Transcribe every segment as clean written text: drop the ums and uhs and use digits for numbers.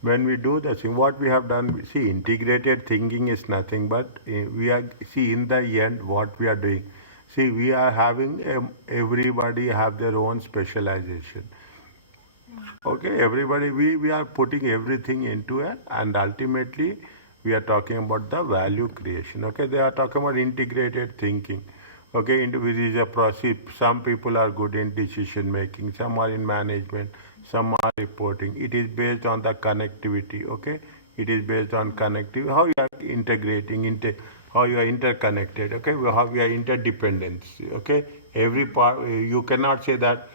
when we do the thing, what we have done, see, integrated thinking is nothing but we are, see, in the end, what we are doing. See, we are having everybody have their own specialization. Okay, everybody, we are putting everything into it, and ultimately, we are talking about the value creation. Okay, they are talking about integrated thinking. Okay, into which is a process. Some people are good in decision making, some are in management, some are reporting. It is based on the connectivity. Okay, it is based on connectivity. How you are integrating, how you are interconnected. Okay, how you are interdependent. Okay, every part you cannot say that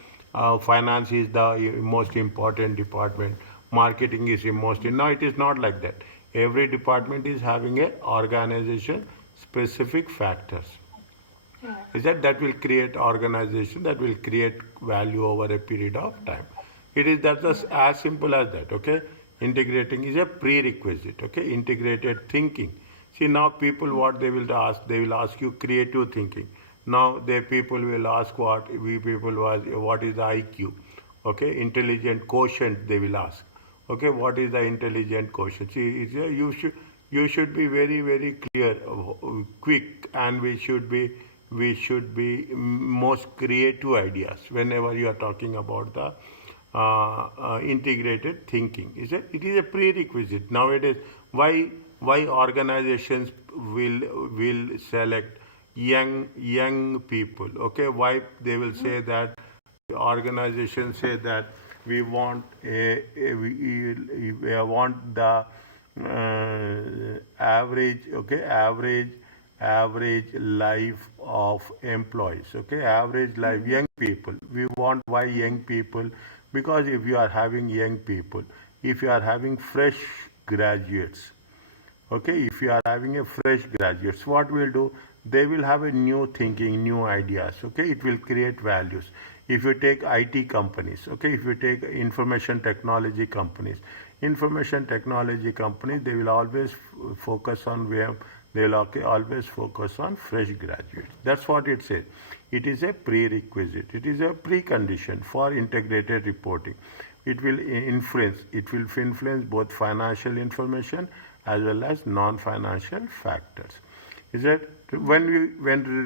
finance is the most important department, marketing is the most. No, it is not like that. Every department is having a organization specific factors. Is that will create organization, that will create value over a period of time. It is that as simple as that. Okay, integrating is a prerequisite. Okay, integrated thinking. See, now people, what they will ask, they will ask you creative thinking. Now the people will ask, what we people was, what is the IQ. Okay, intelligent quotient they will ask. Okay, what is the intelligent quotient? See, you should be very very clear, quick, and we should be most creative ideas whenever you are talking about the integrated thinking. It is a prerequisite nowadays. Why organizations will select young people? Okay, why they will say that, organizations say that we want we want the average life of employees. Okay, average life young people, we want. Why young people? Because if you are having young people, if you are having fresh graduates, okay, if you are having a fresh graduates, what will do, they will have a new thinking, new ideas. Okay, it will create values. If you take IT companies, okay, if you take information technology companies, they will always focus on where they will, okay, always focus on fresh graduates. That's what it says. It is a prerequisite, it is a precondition for integrated reporting. It will influence both financial information as well as non-financial factors. Is it when you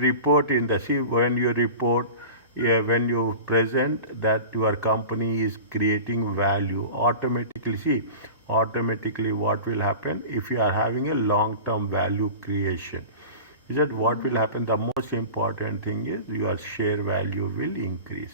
report in the, see, when you report, yeah, when you present that your company is creating value, automatically what will happen, if you are having a long-term value creation, is that what will happen, the most important thing is your share value will increase.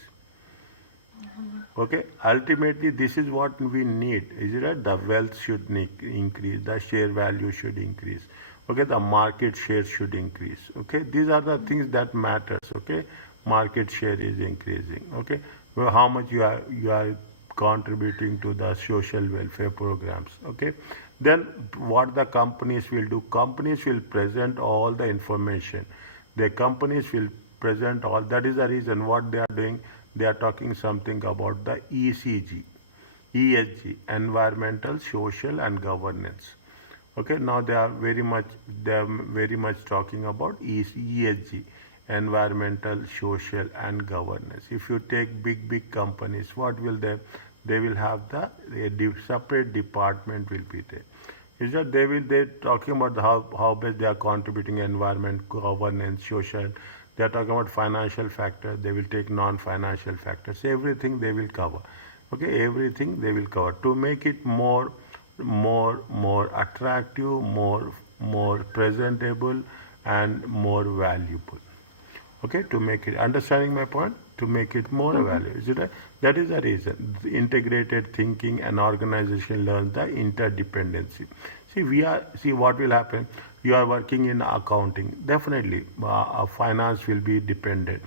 Okay, ultimately this is what we need. Is it right? The wealth should increase, the share value should increase. Okay, the market share should increase. Okay, these are the things that matters. Okay, market share is increasing. Okay, well, how much you are contributing to the social welfare programs. Okay, then what the companies will do? Companies will present all the information. The companies will present all. That is the reason what they are doing. They are talking something about the ESG, environmental, social, and governance. Okay, now they are very much talking about ESG, environmental, social, and governance. If you take big companies, what will they will have the separate department will be there. Is that they're talking about how best they are contributing environment, governance, social. They are talking about financial factors. They will take non-financial factors. Everything they will cover. Okay, everything they will cover to make it more attractive, more presentable, and more valuable. Okay, to make it, understanding my point, to make it more valuable. Is it right? That is the reason. The integrated thinking and organization learns the interdependency. See what will happen. You are working in accounting. Definitely, finance will be dependent.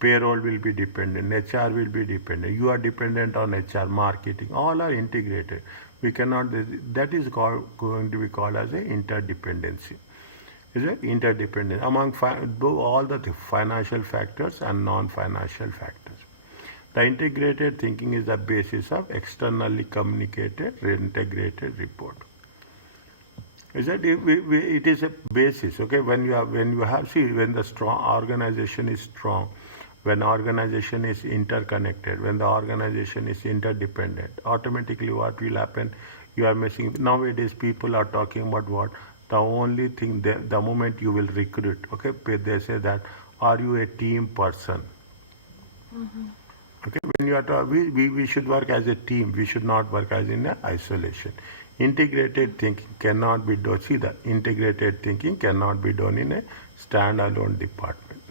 Payroll will be dependent. HR will be dependent. You are dependent on HR, marketing. All are integrated. We cannot. That is going to be called as a interdependency. Is it interdependent among all the financial factors and non-financial factors. The integrated thinking is the basis of externally communicated integrated report. Is that it is a basis? Okay, when you have, see, when the strong organization is strong, when organization is interconnected, when the organization is interdependent, automatically what will happen, you are missing. Nowadays, people are talking about what? The only thing, the moment you will recruit, okay, they say that, are you a team person? Okay, when you are we should work as a team. We should not work as in a isolation. Integrated thinking cannot be done. See, the integrated thinking cannot be done in a standalone department.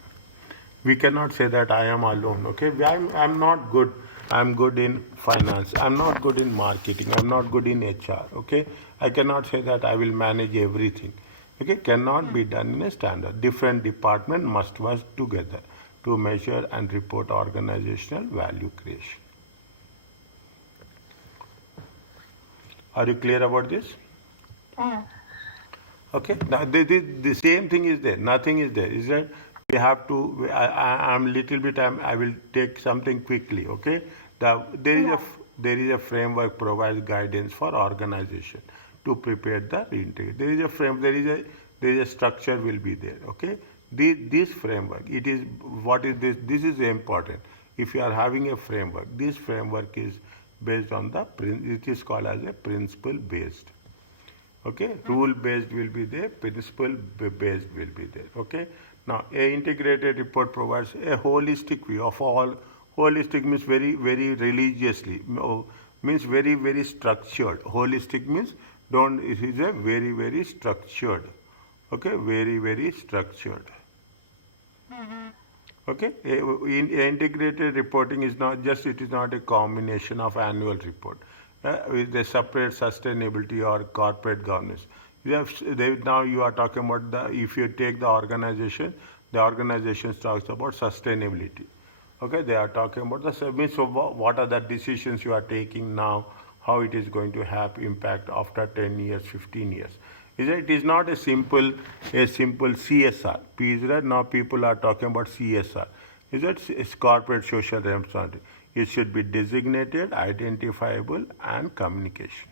We cannot say that I am alone. Okay, I'm not good. I'm good in finance. I'm not good in marketing. I'm not good in HR. Okay, I cannot say that I will manage everything. Okay, cannot be done in a standard. Different department must work together to measure and report organizational value creation. Are you clear about this? Okay. Now the same thing is there. Nothing is there. Is that we have to? I'm little bit. I will take something quickly. Okay. There is a framework provides guidance for organization to prepare the reintegration. There is a frame. There is a structure will be there. Okay. This framework. It is what is this? This is important. If you are having a framework, this framework is based on the. It is called as a principle based. Okay, rule based will be there, principle based will be there. Okay, now a integrated report provides a holistic view of all. Holistic means very religiously, means very structured. Holistic means don't, it is a very structured. Okay, very structured. Okay, integrated reporting is not just, it is not a combination of annual report with a separate sustainability or corporate governance. Now you are talking about if you take the organization talks about sustainability. Okay, they are talking about means so what are the decisions you are taking now, how it is going to have impact after 10 years, 15 years. It is not a simple CSR. Now people are talking about CSR. It's corporate social responsibility. It should be designated, identifiable, and communication.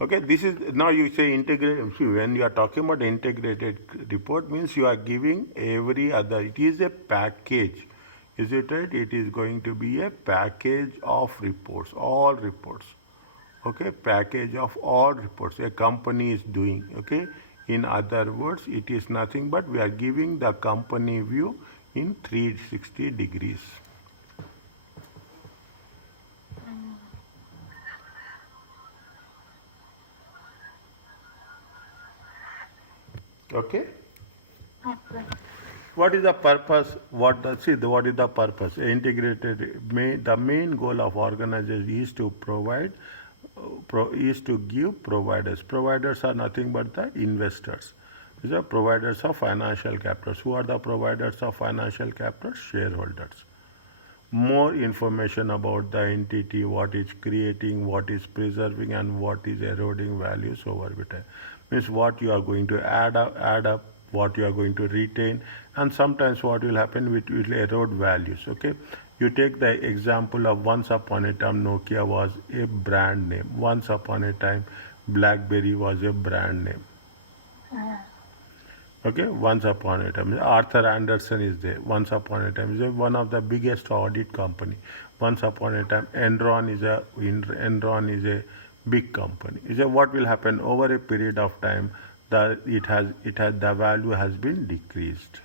Okay, this is now you say integrated. When you are talking about integrated report, means you are giving every other. It is a package, is it right? It is going to be a package of reports, all reports. Okay, package of all reports a company is doing. Okay, in other words, it is nothing but we are giving the company view in 360 degrees. Okay. What is the purpose? What is the purpose? The main goal of organization is to provide, is to give providers. Providers are nothing but the investors. These are providers of financial capitals. Who are the providers of financial capitals? Shareholders. More information about the entity, what is creating, what is preserving, and what is eroding values over time. Means what you are going to add up, what you are going to retain, and sometimes what will happen, it will erode values. Okay, you take the example of once upon a time Nokia was a brand name. Once upon a time BlackBerry was a brand name. Okay, once upon a time, Arthur Anderson is there. Once upon a time, is one of the biggest audit company. Once upon a time, Enron is a big company. Is what will happen over a period of time? That the value has been decreased.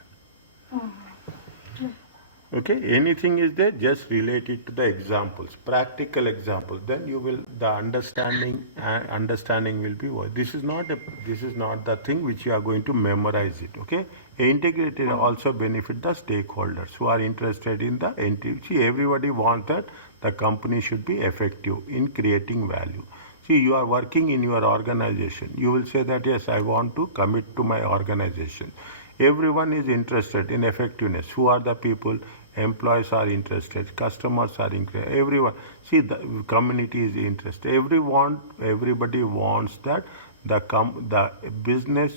Okay, anything is there, just relate it to the examples, practical examples. Then you will the understanding will be what this is not the thing which you are going to memorize it. Okay, integrated also benefit the stakeholders who are interested in the entity. See, everybody wants that the company should be effective in creating value. See, you are working in your organization. You will say that yes, I want to commit to my organization. Everyone is interested in effectiveness. Who are the people? Employees are interested. Customers are interested. Everyone. See, the community is interested. Everybody wants that the business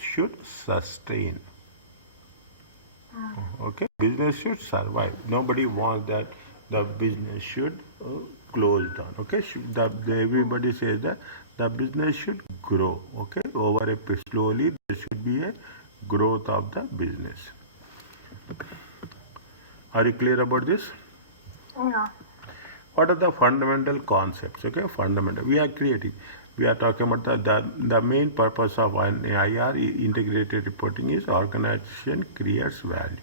should sustain. Okay, business should survive. Nobody wants that the business should close down. Okay, everybody says that the business should grow. Okay, over a slowly there should be a growth of the business. Are you clear about this? Yeah. What are the fundamental concepts? Okay, fundamental. We are creating. We are talking about the main purpose of an IR integrated reporting is organization creates value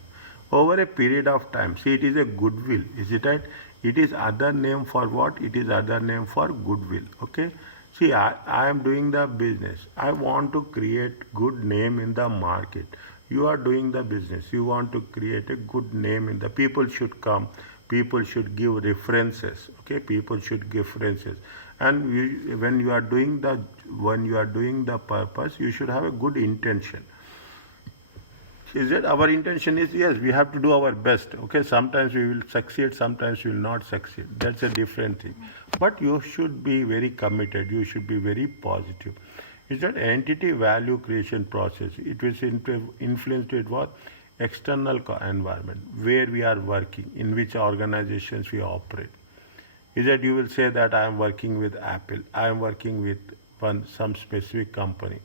over a period of time. See, it is a goodwill. Is it right? It is other name for what? It is other name for goodwill. Okay. See, I am doing the business. I want to create good name in the market. You are doing the business. You want to create a good name in the people should come. People should give references. Okay, people should give references. And when you are doing the purpose, you should have a good intention. Is it our intention is yes, we have to do our best. Okay, sometimes we will succeed, sometimes we will not succeed. That's a different thing. But you should be very committed. You should be very positive. Is that entity value creation process? It was influenced with what external environment where we are working, in which organizations we operate. Is that you will say that I am working with Apple, I am working with some specific company.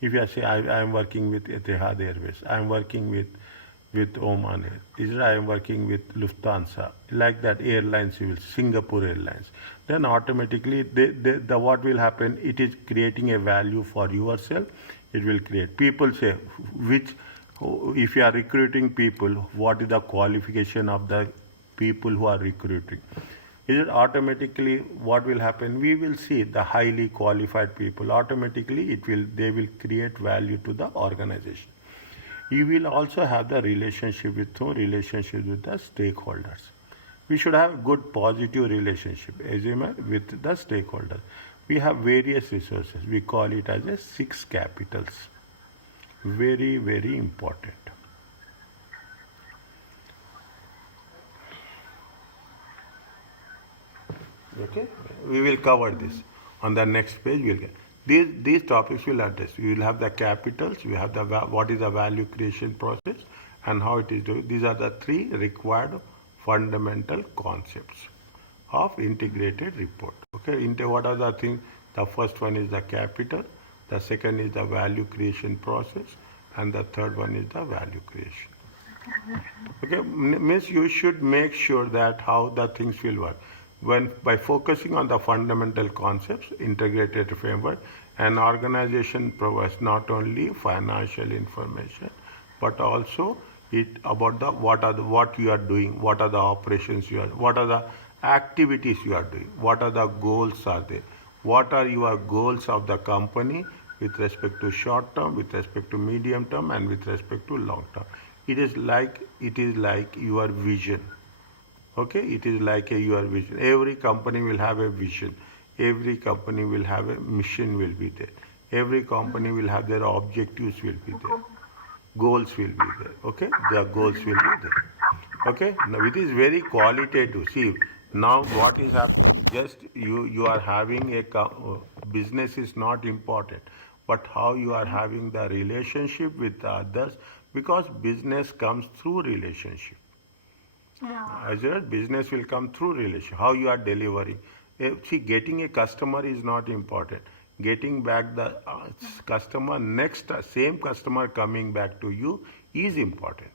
If you say I am working with Etihad Airways, I am working with Oman Air, is that I am working with Lufthansa, like that airlines, you will Singapore Airlines. Then automatically the what will happen? It is creating a value for yourself. It will create. People say which if you are recruiting people, what is the qualification of the people who are recruiting? Is it automatically what will happen? We will see the highly qualified people. Automatically, they will create value to the organization. You will also have the relationship with the stakeholders. We should have good positive relationship with the stakeholders. We have various resources. We call it as a 6 capitals. Very, very important. Okay, we will cover this on the next page. We'll get these topics will address. We will have the capitals. We have the what is the value creation process and how it is doing. These are the 3 required fundamental concepts of integrated report. Okay, what are the things? The first one is the capital. The second is the value creation process, and the third one is the value creation. Okay, means you should make sure that how the things will work. When by focusing on the fundamental concepts, integrated framework, an organization provides not only financial information, but also it about what you are doing, what are the operations you are, what are the activities you are doing, what are the goals are there, what are your goals of the company with respect to short term, with respect to medium term, and with respect to long term. It is like your vision. Okay, it is like your vision. Every company will have a vision. Every company will have a mission will be there. Every company will have their objectives will be there. Goals will be there. Okay, the goals will be there. Okay, now it is very qualitative. See, now what is happening? Just you are having business is not important, but how you are having the relationship with others, because business comes through relationship. As well, business will come through relation. How you are delivering. See, getting a customer is not important. Getting back the customer next, same customer coming back to you is important.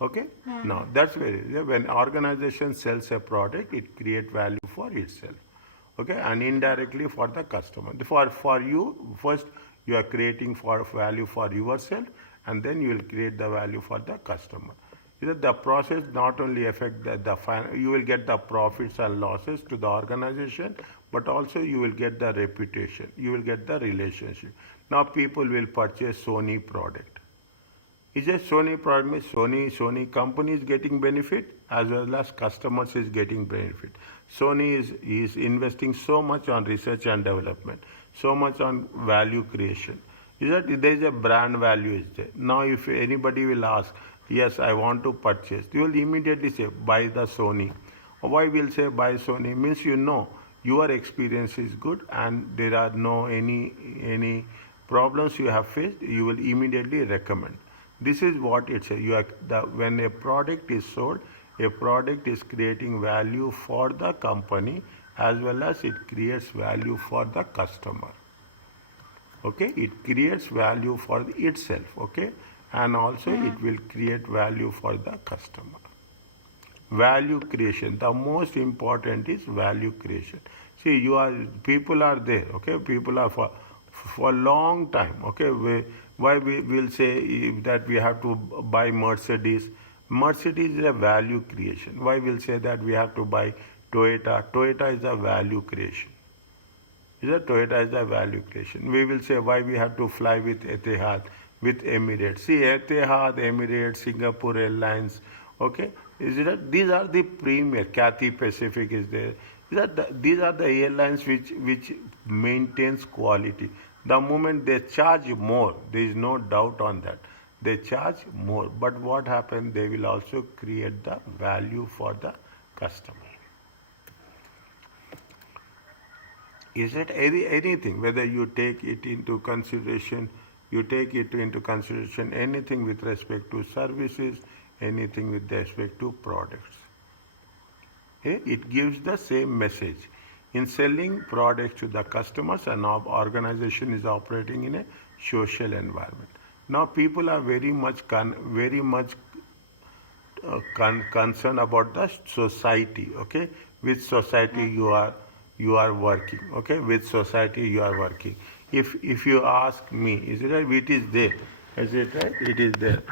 Okay. Now that's when organization sells a product, it creates value for itself. Okay, and indirectly for the customer. For you, first you are creating for value for yourself, and then you will create the value for the customer. The process not only affect you will get the profits and losses to the organization, but also you will get the reputation, you will get the relationship. Now people will purchase Sony product. Is a Sony product means Sony company is getting benefit as well as customers is getting benefit. Sony is investing so much on research and development, so much on value creation. Is that there is a brand value is there. Now if anybody will ask, yes, I want to purchase, you will immediately say buy the Sony. Why will say buy Sony? Means your experience is good and there are no any problems you have faced, you will immediately recommend. This is what it says. When a product is sold, a product is creating value for the company as well as it creates value for the customer. Okay, it creates value for itself. Okay, and also it will create value for the customer. value creation. The most important is value creation. See, people are there, okay? People are for a long time, okay? Why we will say that we have to buy Mercedes? Mercedes is a value creation. Why we'll say that we have to buy Toyota? Toyota is a value creation. Is that Toyota is a value creation. We will say why we have to fly with Etihad, with Emirates. See, Etihad, Emirates, Singapore Airlines, okay? Is it that these are the premier? Cathay Pacific is there. These are the airlines which maintains quality. The moment they charge more, there is no doubt on that. They charge more, but what happens? They will also create the value for the customer. Is it anything, whether you take it into consideration, anything with respect to services, anything with respect to products. Okay? It gives the same message. In selling products to the customers, an organization is operating in a social environment. Now people are very much concerned about the society, okay? Which society you are working, okay? Which society you are working. If you ask me, is it right? It is there. Is it right? It is there.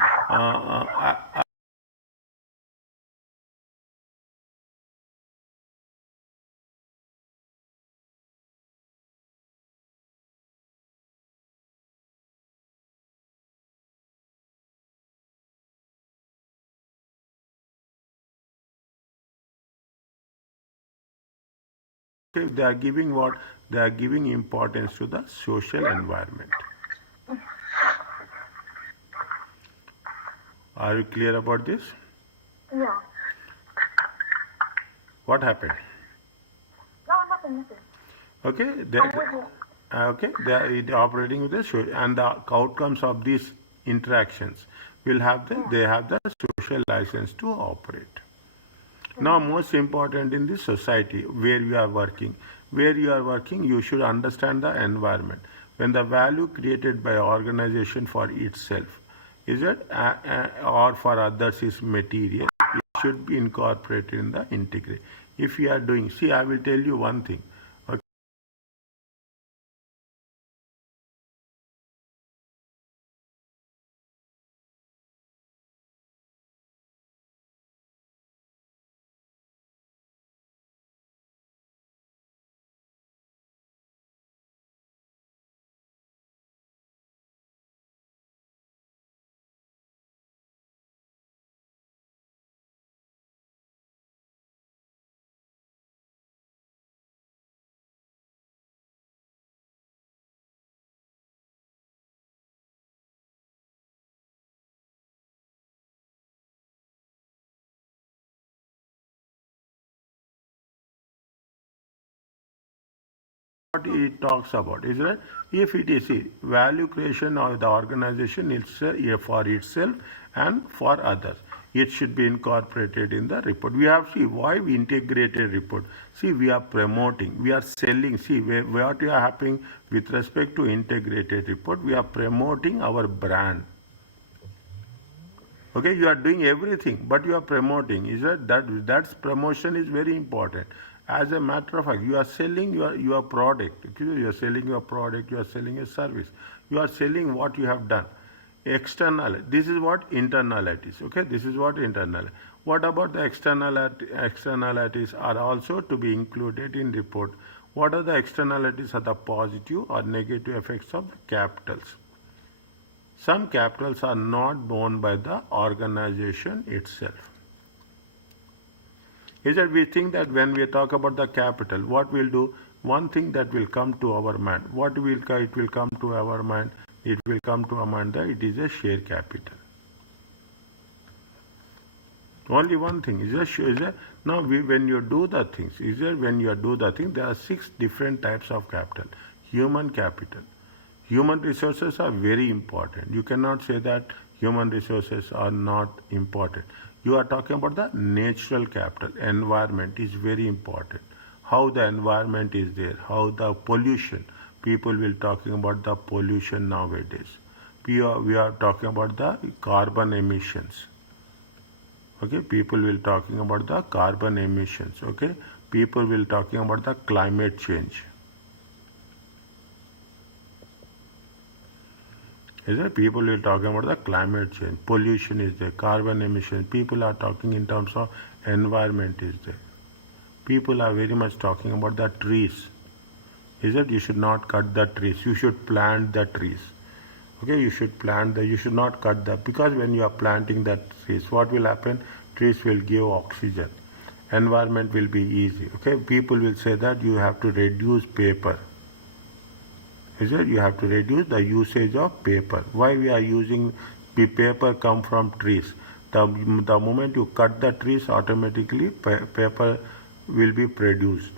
Okay, they are giving what? They are giving importance to the social environment. Are you clear about this? Yeah. What happened? No, nothing. Okay, I'm with you. they are operating with and the outcomes of these interactions will have they have the social license to operate. Now, most important in this society where you are working, you should understand the environment. When the value created by organization for itself, is it or for others is material, it should be incorporated in the integrate. If you are doing, see, I will tell you one thing. What it talks about is that if it is a value creation of the organization for itself and for others, it should be incorporated in the report. We have see why we integrated report. See, we are promoting, we are selling. See, what we are happening with respect to integrated report, we are promoting our brand. Okay, you are doing everything, but you are promoting. Is that's promotion is very important. As a matter of fact, you are selling your product. Okay? You are selling your product. You are selling a service. You are selling what you have done. External. This is what internalities. Okay, this is what internal. What about the externalities are also to be included in report. What are the externalities? Are the positive or negative effects of the capitals? Some capitals are not borne by the organization itself. Is that we think that when we talk about the capital, what we'll do, one thing that will come to our mind, it will come to our mind, it will come to our mind that it is a share capital. Only one thing now when you do the things, when you do the thing, there are 6 different types of capital. Human capital. Human resources are very important. You cannot say that human resources are not important. You are talking about the natural capital. Environment is very important. How the environment is there, how the pollution. People will talking about the pollution nowadays. We are talking about the carbon emissions. Okay, people will talking about the carbon emissions. Okay, people will talking about the climate change. Is it? People will talking about the climate change, pollution is there, carbon emission. People are talking in terms of environment is there. People are very much talking about the trees. Is it? You should not cut the trees. You should plant the trees. Okay, you should plant the. You should not cut the, because when you are planting the trees, what will happen? Trees will give oxygen. Environment will be easy. Okay, people will say that you have to reduce paper. Is it? You have to reduce the usage of paper. Why we are using the paper come from trees? The moment you cut the trees, automatically paper will be produced.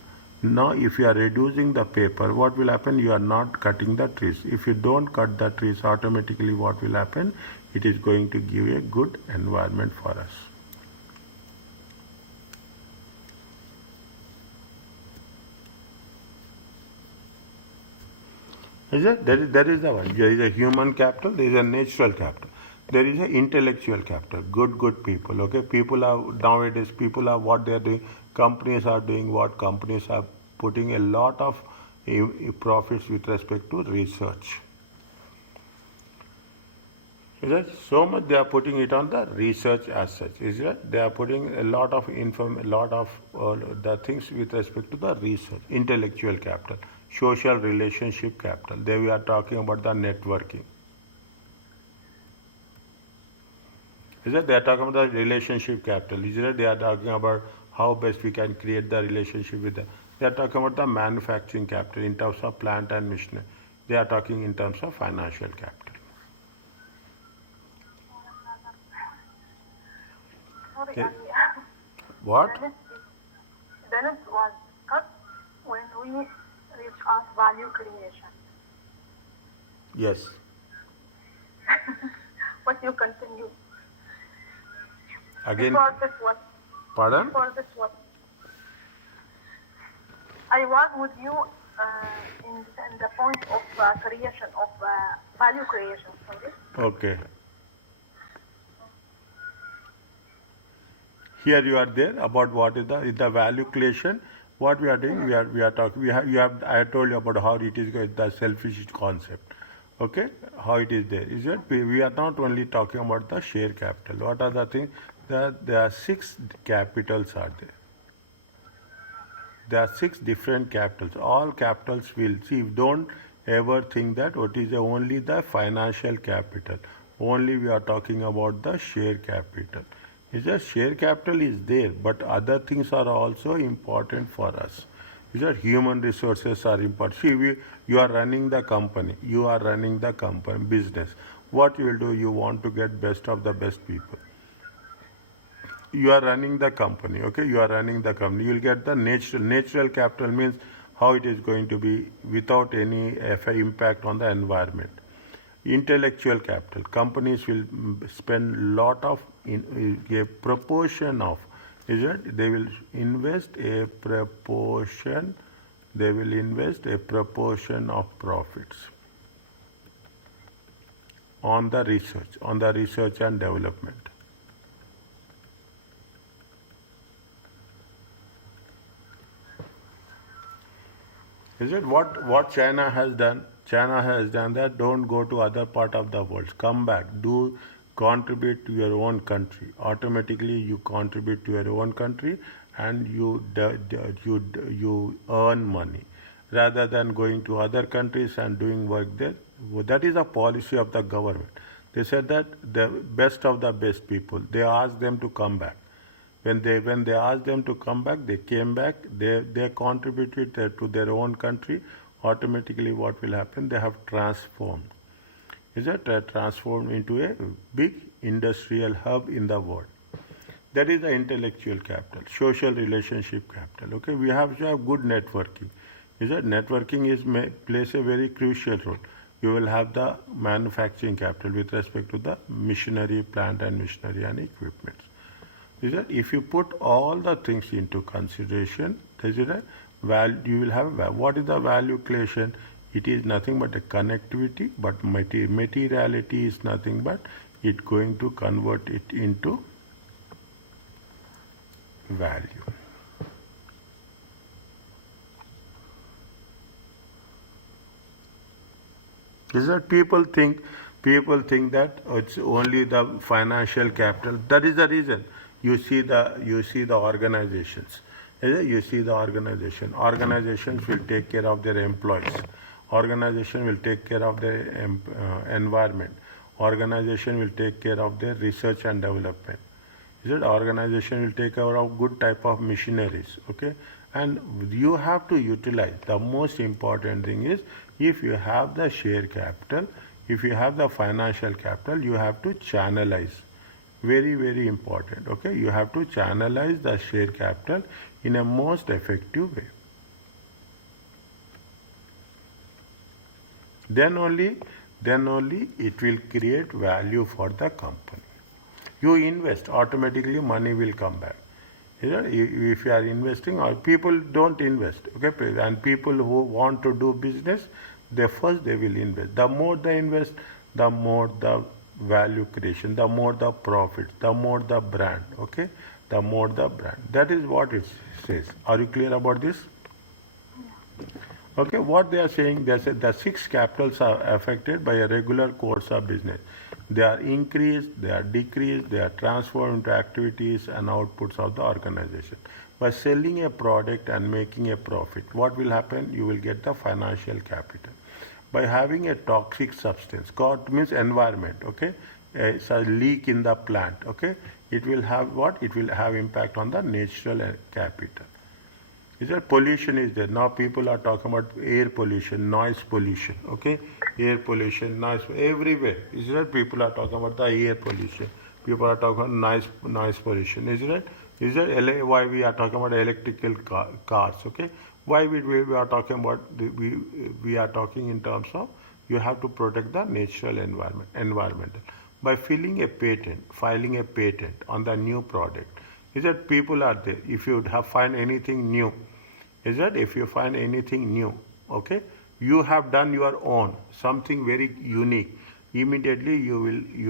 Now, if you are reducing the paper, what will happen? You are not cutting the trees. If you don't cut the trees, automatically what will happen? It is going to give a good environment for us. Is it? There is the one. There is a human capital, there is a natural capital. There is an intellectual capital. Good people. Okay, people are nowadays. People are what they are doing. Companies are doing what companies are putting a lot of profits with respect to research. Is it? So much they are putting it on the research as such. Is it? They are putting a lot of the things with respect to the research, intellectual capital, social relationship capital. There we are talking about the networking. Is it? They are talking about the relationship capital. Is it? They are talking about how best we can create the relationship with them. They are talking about the manufacturing capital in terms of plant and machinery. They are talking in terms of financial capital. Sorry, Okay. Ali. What? Balance was cut when we reach our value creation. Yes. But you continue. Again. Before this what? Pardon? Before this what? I was with you in the point of creation, of value creation, sorry. Okay. Here you are there about what is the value creation. What we are doing, we are talking. I told you about how it is the selfish concept. Okay, how it is there. Is it? We are not only talking about the share capital. What are the things? There are 6 capitals are there. There are 6 different capitals. All capitals will see. Don't ever think that what is only the financial capital. Only we are talking about the share capital. Is that share capital is there, but other things are also important for us. Is that human resources are important. See, you are running the company. You are running the company business. What you will do? You want to get best of the best people. You are running the company. Okay, you are running the company. You will get the natural capital means how it is going to be without any impact on the environment. Intellectual capital, companies will spend lot of a proportion of, is it? They will invest a proportion. They will invest a proportion of profits on the research and development. Is it what China has done? China has done that. Don't go to other part of the world. Come back. Do contribute to your own country. Automatically, you contribute to your own country, and you earn money, rather than going to other countries and doing work there. That is a policy of the government. They said that the best of the best people. They asked them to come back. When they asked them to come back, they came back. They contributed to their own country. Automatically, what will happen? They have transformed. Is it transformed into a big industrial hub in the world? That is the intellectual capital, social relationship capital. Okay, we have to have good networking. Is that networking plays a very crucial role. You will have the manufacturing capital with respect to the machinery, plant and machinery and equipment. Is that if you put all the things into consideration, there is a value. You will have what is the value creation? It is nothing but a connectivity, but materiality is nothing but it going to convert it into value. Is that people think that it's only the financial capital. That is the reason you see the organizations. Is it? You see the organizations will take care of their employees. Organization will take care of their environment. Organization will take care of their research and development. Is it? Organization will take care of good type of machineries. Okay, and you have to utilize. The most important thing is, if you have the share capital, if you have the financial capital, you have to channelize. Very, very important. Okay, you have to channelize the share capital in a most effective way. Then only it will create value for the company. You invest, automatically money will come back. If you are investing, or people don't invest, okay, and people who want to do business, they will invest. The more they invest, the more the value creation, the more the profit, the more the brand, okay, the more the brand. That is what it says. Are you clear about this? Okay, what they are saying, they say the six capitals are affected by a regular course of business. They are increased, they are decreased, they are transformed into activities and outputs of the organization. By selling a product and making a profit, what will happen? You will get the financial capital. By having a toxic substance, God means environment, okay? It's a leak in the plant, okay? It will have what? It will have impact on the natural capital. Is that pollution is there? Now people are talking about air pollution, noise pollution, okay? Air pollution, noise, everywhere. Is that people are talking about the air pollution? People are talking about noise pollution. Is that? Is that why we are talking about electrical cars, okay? Why we are talking about, we are talking in terms of you have to protect the natural environmental. By filing a patent on the new product, is that people are there. If you find anything new, is that if you find anything new, okay, you have done your own, something very unique, immediately you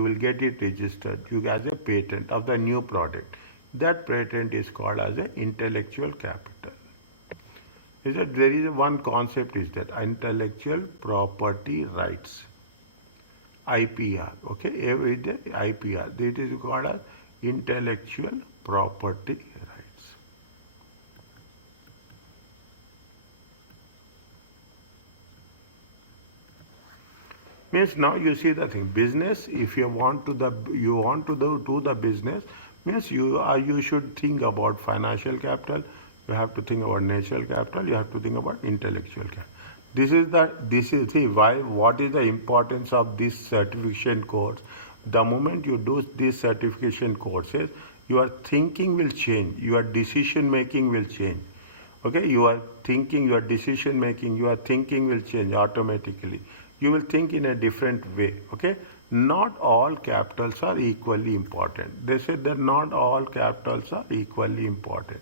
will get it registered you as a patent of the new product. That patent is called as an intellectual capital. Is that there is one concept is that intellectual property rights, IPR, okay, every day IPR, it is called as intellectual property rights. Means now you see the thing, business, if you want to do the business, means you should think about financial capital, you have to think about natural capital, you have to think about intellectual capital. What is the importance of this certification course? The moment you do these certification courses, your thinking will change, your decision making will change. Okay, your decision making, your thinking will change automatically. You will think in a different way. Okay, not all capitals are equally important. They said that not all capitals are equally important.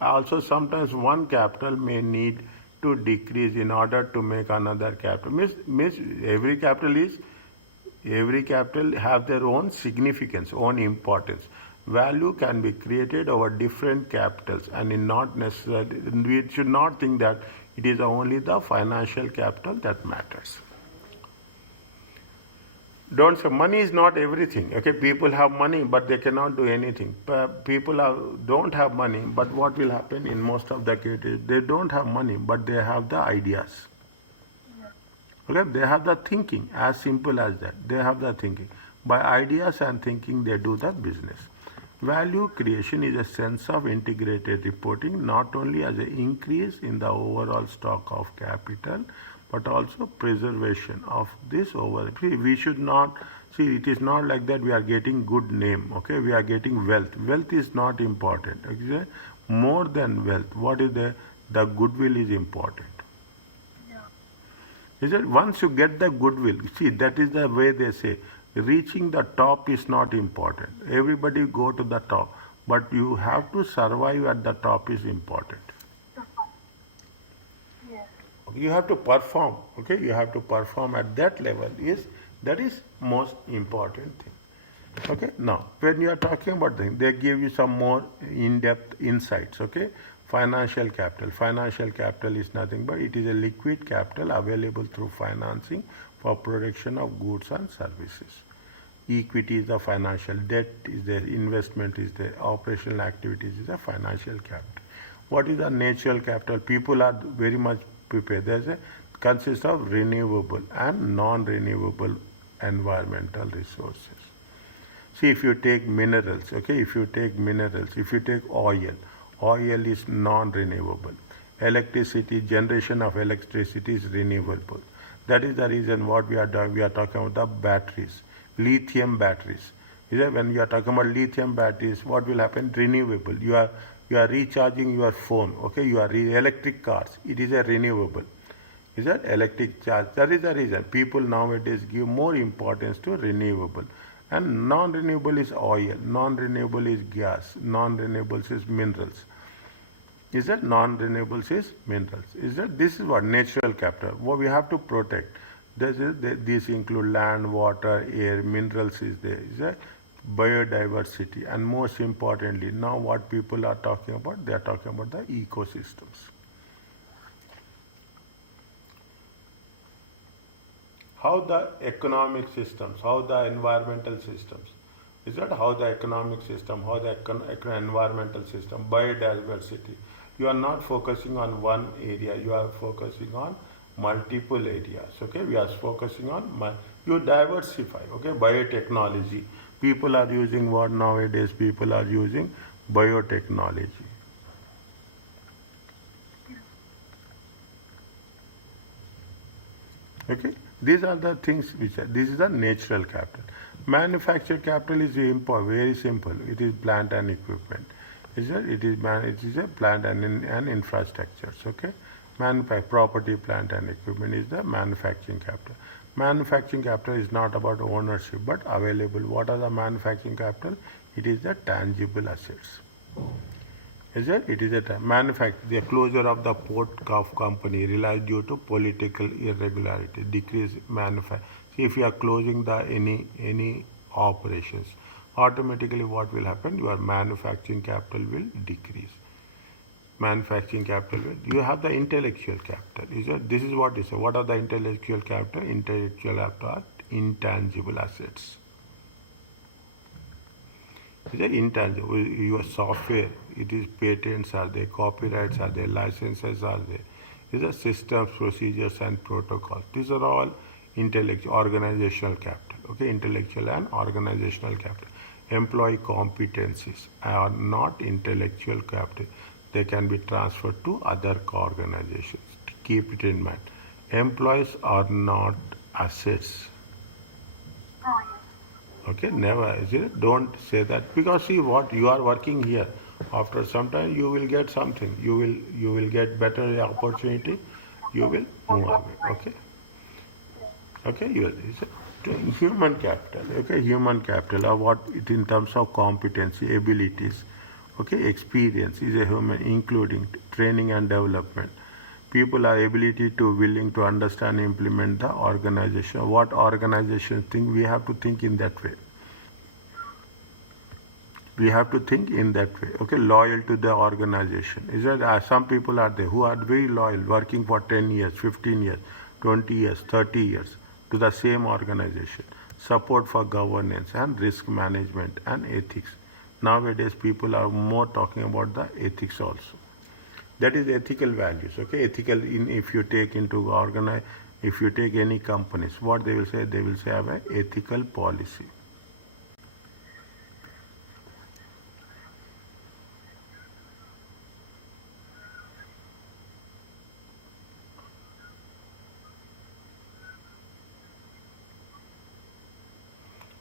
Also, sometimes one capital may need to decrease in order to make another capital. Means every capital have their own significance, own importance. Value can be created over different capitals, and in not necessarily, we should not think that it is only the financial capital that matters. Don't say money is not everything. Okay, people have money, but they cannot do anything. Don't have money, but what will happen in most of the cases? They don't have money, but they have the ideas. Okay, they have the thinking, as simple as that. They have the thinking. By ideas and thinking, they do the business. Value creation is a sense of integrated reporting, not only as an increase in the overall stock of capital, but also preservation of this overall. We should not see, it is not like that we are getting good name, okay? We are getting wealth. Wealth is not important. Okay? More than wealth, what is the goodwill is important. Is it? Once you get the goodwill, see, that is the way they say, reaching the top is not important. Everybody go to the top, but you have to survive at the top is important. Yes. You have to perform, okay? You have to perform at that level, that is most important thing. Okay, now when you are talking about things, they give you some more in-depth insights. Okay, financial capital. Financial capital is nothing but it is a liquid capital available through financing for production of goods and services. Equity is the financial, debt is there, investment is there, operational activities is the financial capital. What is the natural capital? People are very much prepared. There's a consists of renewable and non-renewable environmental resources. See, if you take minerals, okay, if you take oil, oil is non-renewable. Electricity, generation of electricity is renewable. That is the reason what we are doing. We are talking about the batteries, lithium batteries. When you are talking about lithium batteries, what will happen? Renewable. You are recharging your phone. Okay, electric cars. It is a renewable. Is that electric charge? That is the reason people nowadays give more importance to renewable. And non-renewable is oil, non-renewable is gas, non-renewables is minerals. Is that non-renewables is minerals? Is that this is what natural capital? What we have to protect. These include land, water, air, minerals is there. Is that biodiversity, and most importantly, now what people are talking about, they are talking about the ecosystems. How the economic systems, how the environmental systems, is that how the economic system, how the environmental system, biodiversity. You are not focusing on one area, you are focusing on multiple areas. Okay, we are focusing on you diversify. Okay, biotechnology. People are using what nowadays? People are using biotechnology. Okay, these are the things which are, this is the natural capital. Manufacture capital is very simple. It is plant and equipment. It is a plant and infrastructures. Okay, property, plant and equipment is the manufacturing capital. Manufacturing capital is not about ownership but available. What are the manufacturing capital? It is the tangible assets. Is it? It is a the closure of the port of company realized due to political irregularity, decrease manufacture. See, if you are closing the any operations, automatically what will happen? Your manufacturing capital will decrease. Manufacturing capital will. You have the intellectual capital. Is it? This is what is. What are the intellectual capital? Intellectual capital are intangible assets. Is it intangible? Your software, it is patents are there, copyrights are there, licenses are there. These are systems, procedures, and protocols. These are all intellectual, organizational capital. Okay, intellectual and organizational capital. Employee competencies are not intellectual capital. They can be transferred to other organizations. Keep it in mind. Employees are not assets. Oh, yes. Okay, never. Is it? Don't say that because see what you are working here. After some time, you will get something. You will get better opportunity. You will move away. Okay, okay. You will. Is it? Human capital. Okay, human capital. Or what it in terms of competency, abilities. Okay, experience is a human, including training and development. People are ability to willing to understand, implement the organization. What organization think? We have to think in that way. We have to think in that way. Okay, loyal to the organization. Is that some people are there who are very loyal, working for 10 years, 15 years, 20 years, 30 years to the same organization. Support for governance and risk management and ethics. Nowadays, people are more talking about the ethics also. That is ethical values. Okay, ethical in if you take into organize, if you take any companies, what they will say? They will say have an ethical policy.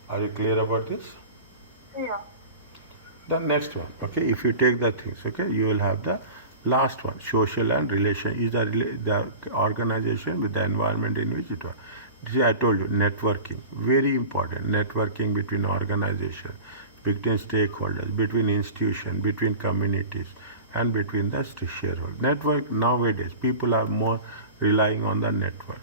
Are you clear about this? Yeah. The next one, okay, if you take the things, okay, you will have the last one, social and relation, is the organization with the environment in which it was. See, I told you, networking, very important, networking between organizations, between stakeholders, between institutions, between communities, and between the shareholders. Network, nowadays, people are more relying on the network.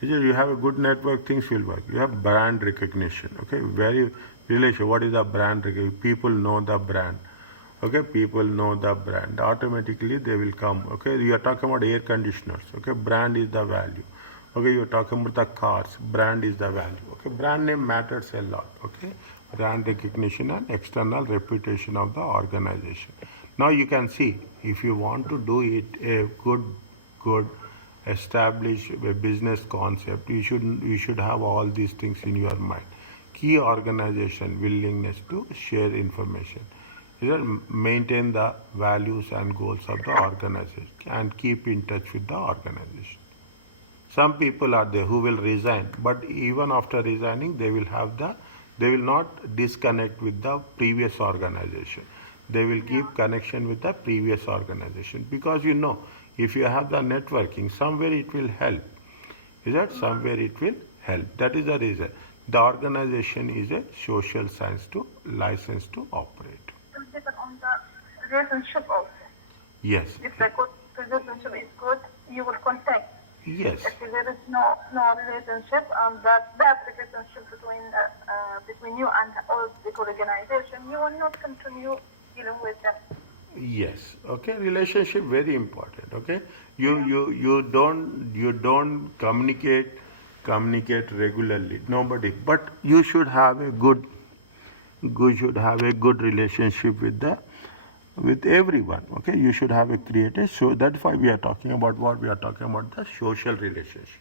You have a good network, things will work. You have brand recognition. Okay, very relation. What is the brand recognition? People know the brand. Okay, people know the brand. Automatically they will come. Okay, you are talking about air conditioners. Okay, brand is the value. Okay, you are talking about the cars. Brand is the value. Okay, brand name matters a lot. Okay, brand recognition and external reputation of the organization. Now you can see if you want to do it a good establish a business concept, you should have all these things in your mind. Key organization willingness to share information. Maintain the values and goals of the organization and keep in touch with the organization. Some people are there who will resign, but even after resigning, they will not disconnect with the previous organization. They will keep connection with the previous organization because if you have the networking, somewhere it will help. Is that somewhere it will help? That is the reason. The organization is a social science to license to operate. It depends on the relationship also. Yes. If the good relationship is good, you will contact. Yes. If there is no relationship and that bad relationship between you and all the organization, you will not continue dealing with them. Yes. Okay. Relationship very important. Okay. You don't communicate regularly. Nobody. But you should have a good relationship with everyone. Okay. You should have a creative. So that's why we are talking about what we are talking about, the social relationship,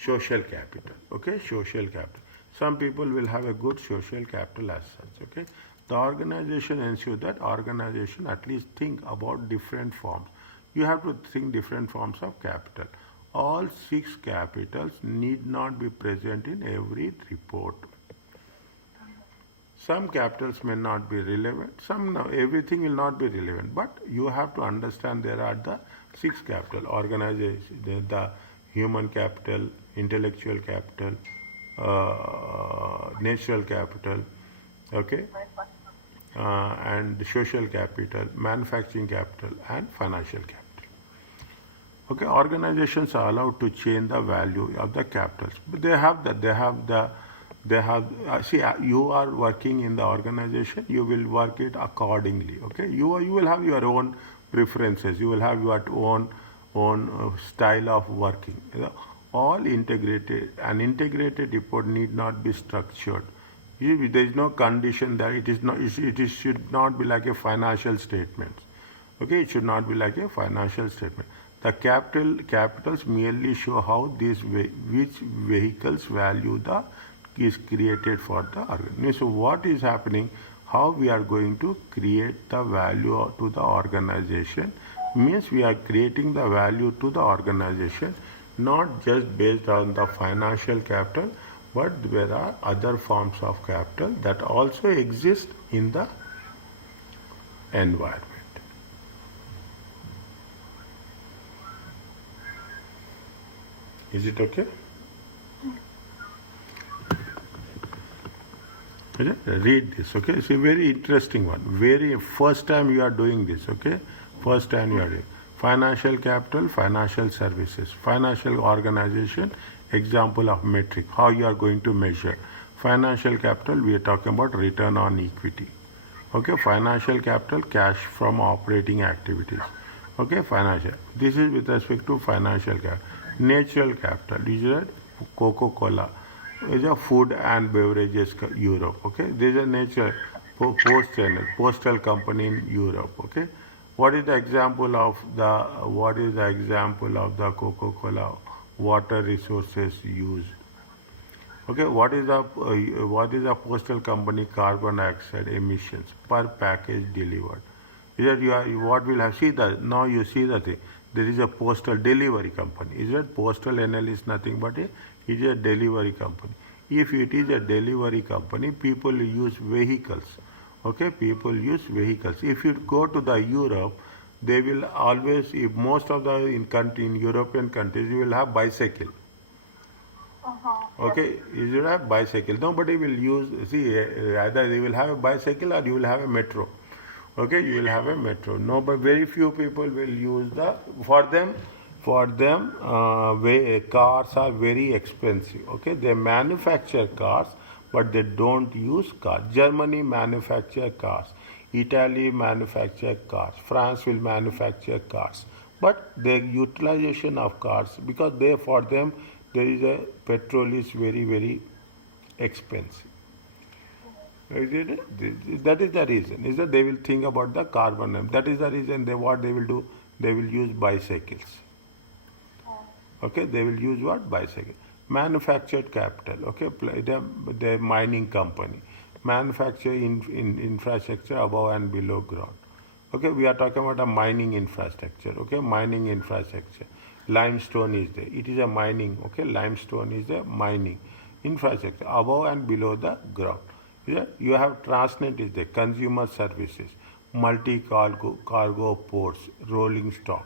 social capital. Okay. Social capital. Some people will have a good social capital as such. Okay. The organization ensure that organization at least think about different forms. You have to think different forms of capital. All 6 capitals need not be present in every report. Some capitals may not be relevant, some no, everything will not be relevant. But you have to understand there are the 6 capital organization, the human capital, intellectual capital, natural capital, okay, and social capital, manufacturing capital, and financial capital. Okay, organizations are allowed to change the value of the capitals, but you are working in the organization, you will work it accordingly. Okay, you will have your own preferences, you will have your own style of working. All integrated, an integrated report need not be structured. There is no condition that it should not be like a financial statement. Okay, it should not be like a financial statement. The capitals merely show how which vehicles value is created for the organization. So what is happening? How we are going to create the value to the organization means we are creating the value to the organization not just based on the financial capital, but there are other forms of capital that also exist in the environment. Is it okay? Read this, okay? It's a very interesting one. Very first time you are doing this, okay? First time you are doing. Financial capital, financial services, financial organization, example of metric, how you are going to measure. Financial capital, we are talking about return on equity. Okay, financial capital, cash from operating activities. Okay, financial. This is with respect to financial capital. Natural capital, is that Coca-Cola, is a food and beverages Europe. Okay, there is a natural postal company in Europe. Okay, what is the example of the Coca-Cola water resources used? Okay, what is the postal company carbon dioxide emissions per package delivered? Is that what will have, see that now you see the thing. There is a postal delivery company. Is that postal NL is nothing but it is a delivery company. If it is a delivery company, people use vehicles. Okay, people use vehicles. If you go to the Europe, they will always, if most of the in European countries, you will have bicycle. Okay, you will have bicycle. Nobody will use, see, either you will have a bicycle or you will have a metro. Okay, you will have a metro. No, but very few people will use for them for them, cars are very expensive. Okay, they manufacture cars, but they don't use cars. Germany manufacture cars, Italy manufacture cars, France will manufacture cars, but the utilization of cars, because they for them there is a petrol is very expensive. That is the reason. Is that they will think about the carbon. That is the reason they what they will do. They will use bicycles. Okay, they will use what? Bicycle. Manufactured capital. Okay, the mining company. Manufacture in infrastructure above and below ground. Okay, we are talking about a mining infrastructure. Okay, mining infrastructure. Limestone is there. It is a mining. Okay, limestone is a mining infrastructure above and below the ground. Yeah, you have Transnet is there. Consumer services, multi cargo ports, rolling stock.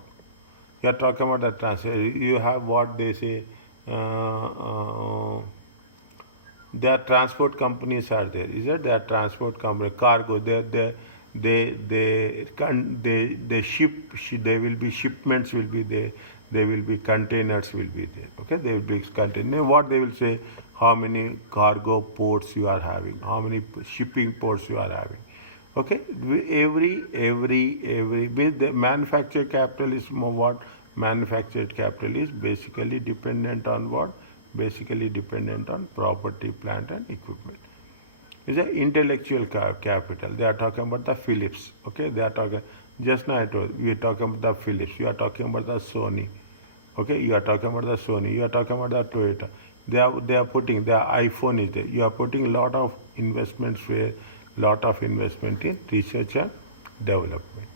You are talking about the transfer. You have what they say. Their transport companies are there. Is it their transport company? Cargo. They ship. There will be shipments will be there. There will be containers will be there. Okay, there will be container. What they will say? How many cargo ports you are having? How many shipping ports you are having? Okay, every with the manufactured capital is what manufactured capital is basically dependent on what? Basically dependent on property, plant, and equipment. Is a intellectual capital. They are talking about the Philips. Okay, they are talking. Just now I told we are talking about the Philips. You are talking about the Sony. Okay, you are talking about the Sony. You are talking about the Toyota. They are putting their iPhone is there. You are putting a lot of investments where lot of investment in research and development.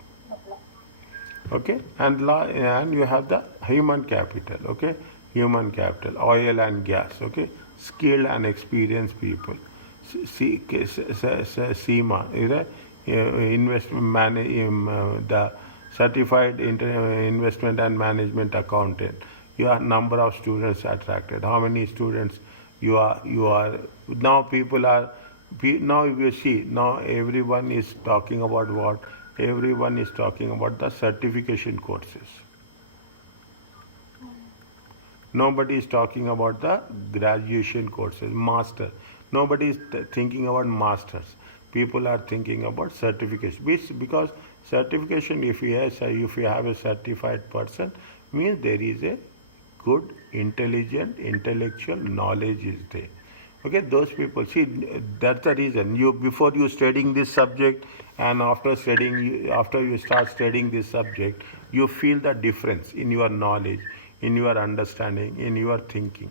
Okay, and you have the human capital. Okay, human capital, oil and gas. Okay, skilled and experienced people. CMA is a investment the certified investment and management accountant. You have number of students attracted. How many students you are now people are now you see now everyone is talking about what? Everyone is talking about the certification courses. Nobody is talking about the graduation courses, master. Nobody is thinking about masters. People are thinking about certification. Because certification, if you have a certified person, means there is a good, intelligent, intellectual knowledge is there. Okay, those people. See, that's the reason. You before you studying this subject, and after you start studying this subject, you feel the difference in your knowledge, in your understanding, in your thinking.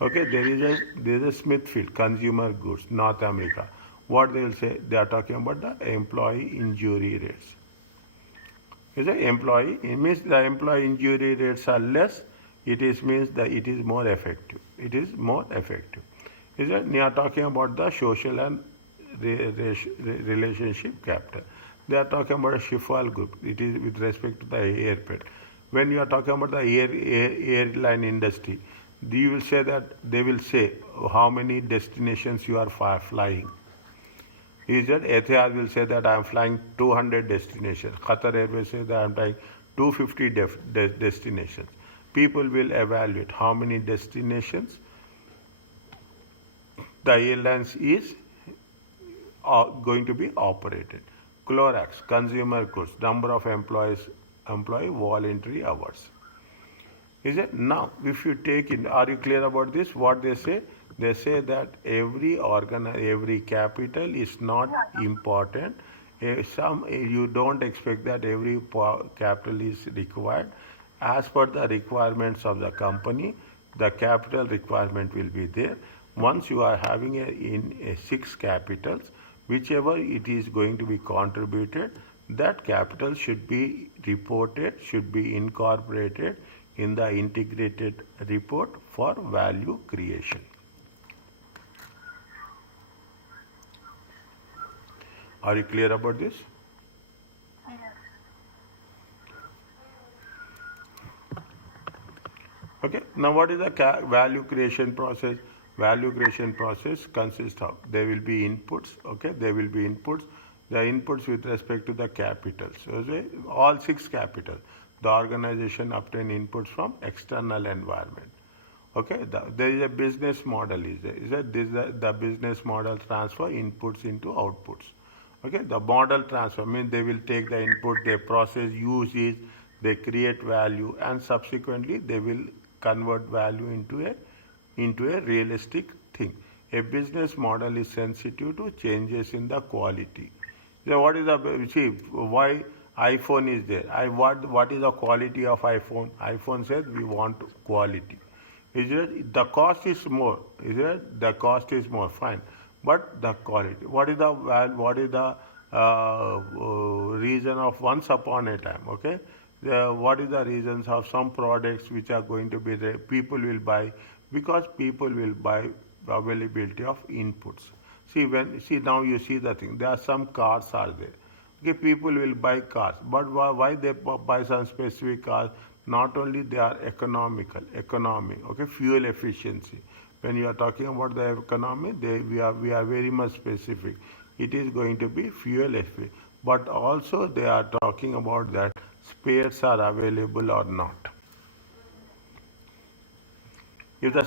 Okay, there is a Smithfield Consumer Goods, North America. What they will say? They are talking about the employee injury rates. Is the employee? It means the employee injury rates are less. It is means that it is more effective. It is more effective. Is that they are talking about the social and relationship capital. They are talking about a Shifal group. It is with respect to the airport. When you are talking about the airline industry, you will say that they will say how many destinations you are flying. Is that Etihad will say that I am flying 200 destinations. Qatar Airways says that I am flying 250 destinations. People will evaluate how many destinations the airlines is going to be operated. Clorox, consumer goods, number of employee voluntary hours. Is it? Now, if you take in, are you clear about this? What they say? They say that every capital is not important. You don't expect that every capital is required. As per the requirements of the company, the capital requirement will be there. Once you are having in 6 capitals, whichever it is going to be contributed, that capital should be reported, should be incorporated in the integrated report for value creation. Are you clear about this? Yes. Okay. Now, what is the value creation process? Value creation process consists of there will be inputs. Okay, there will be inputs. The inputs with respect to the capitals. So, all 6 capitals. the organization obtain inputs from external environment. Okay, there is a business model. The business model transfer inputs into outputs. Okay, the model transfer means they will take the input, they process, use it, they create value, and subsequently they will convert value into a realistic thing. A business model is sensitive to changes in the quality. So what is the see why iPhone is there? What is the quality of iPhone? iPhone says we want quality. Is it the cost is more? Is it the cost is more? Fine, but the quality. What is the reason of once upon a time? Okay, what is the reasons of some products which are going to be there? People will buy because people will buy availability of inputs. See now you see the thing. There are some cars are there. Okay, people will buy cars, but why they buy some specific cars? Not only they are economy, okay, fuel efficiency. When you are talking about the economy, we are very much specific. It is going to be fuel efficient, but also they are talking about that spares are available or not. If the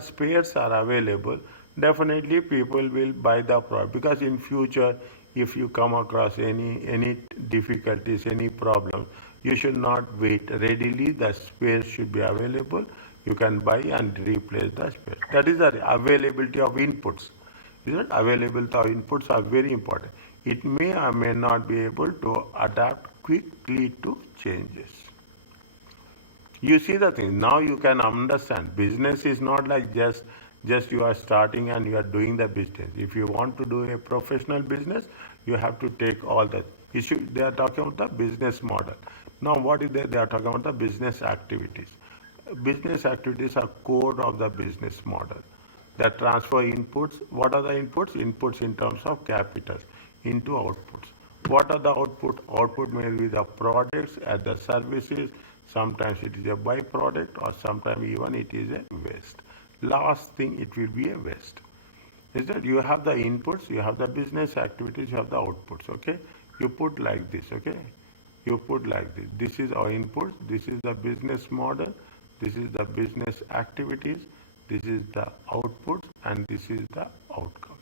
spares are available, definitely people will buy the product because in future, if you come across any difficulties, any problem, you should not wait. Readily, the spares should be available. You can buy and replace the spare. That is the availability of inputs. Is it availability of inputs are very important. It may or may not be able to adapt quickly to changes. You see the thing now you can understand business is not like just you are starting and you are doing the business. If you want to do a professional business, you have to take all the issue. They are talking about the business model. Now what is there? They are talking about the business activities. Business activities are core of the business model that transfer inputs. What are the inputs? Inputs in terms of capital into outputs. What are the output? Output may be the products and the services. Sometimes it is a byproduct or sometimes even it is a waste. Last thing, it will be a waste. Is that you have the inputs, you have the business activities, you have the outputs, okay? You put like this, okay? You put like this. This is our inputs, this is the business model, this is the business activities, this is the outputs, and this is the outcomes.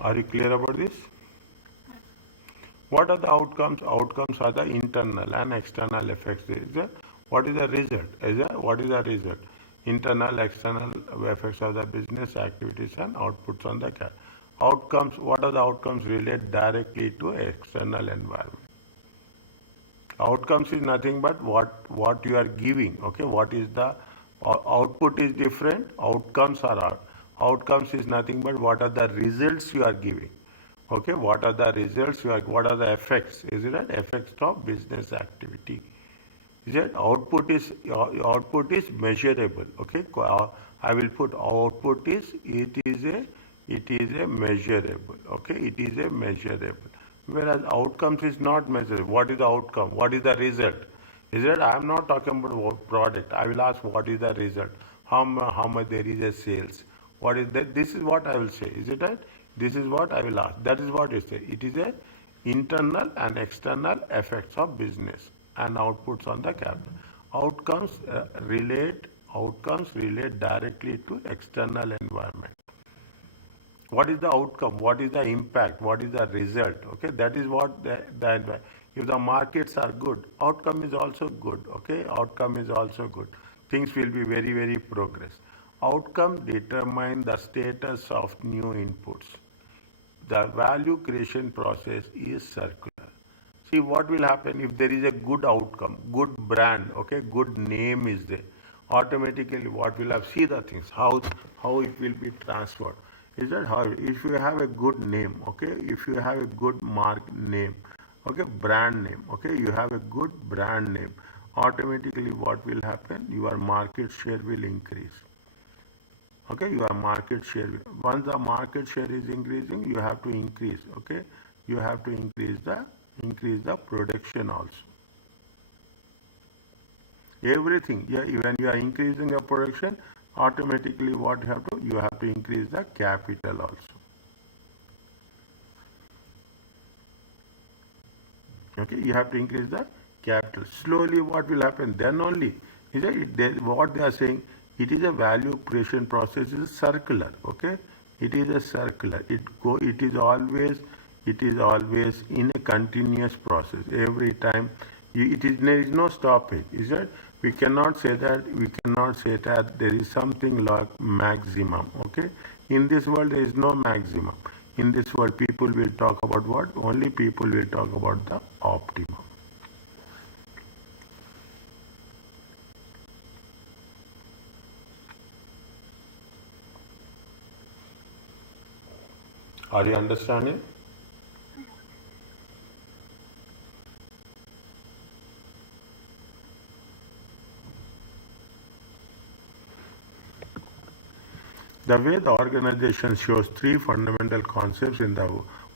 Are you clear about this? What are the outcomes? Outcomes are the internal and external effects. What is the result? What is the result? Internal, external effects of the business activities and outputs on the cat. Outcomes, what are the outcomes related directly to external environment? Outcomes is nothing but what you are giving. Okay, what is the output is different. Outcomes are out. Outcomes is nothing but what are the results you are giving. Okay, what are the results you are? What are the effects? Is it an effects of business activity? Is it output is measurable? Okay, I will put output is it is a measurable. Okay, it is a measurable. Whereas outcomes is not measurable. What is the outcome? What is the result? Is it? I am not talking about product. I will ask what is the result? How much there is a sales? What is that? This is what I will say. Is it right? This is what I will ask. That is what it says. It is a internal and external effects of business and outputs on the capital. Outcomes relate directly to external environment. What is the outcome? What is the impact? What is the result? Okay, that is what the if the markets are good, outcome is also good. Okay, outcome is also good. Things will be very, very progress. Outcome determine the status of new inputs. The value creation process is circular. See what will happen if there is a good outcome, good brand, okay, good name is there. Automatically what will have, see the things, how it will be transferred. Is that how, if you have a good name, okay, if you have a good mark name, okay, brand name, okay, you have a good brand name, automatically what will happen? Your market share will increase. Okay, your market share. Once the market share is increasing, you have to increase. Okay, you have to increase the production also. Everything. Yeah, when you are increasing your production, automatically what you have to increase the capital also. Okay, you have to increase the capital. Slowly what will happen? Then only, is it, what they are saying, it is a value creation process is circular. Okay, it is a circular. It is always in a continuous process. Every time, there is no stoppage. Is it? We cannot say that there is something like maximum. Okay, in this world there is no maximum. In this world, people will talk about what? Only people will talk about the optimum. Are you understanding? The way the organization shows three fundamental concepts in the,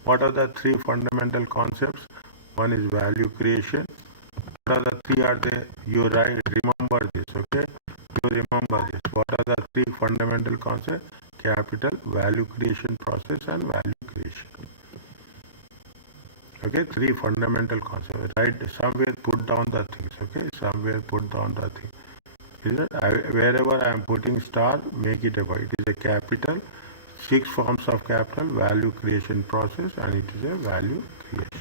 what are the three fundamental concepts? One is value creation. What are the three are they? You write, remember this, okay? You remember this. What are the three fundamental concepts? Capital, value creation process and value creation. Okay, three fundamental concepts. Right, somewhere put down the things. Okay, somewhere put down the thing. Is it? Wherever I am putting star, make it a Y. It is a capital, six forms of capital, value creation process, and it is a value creation.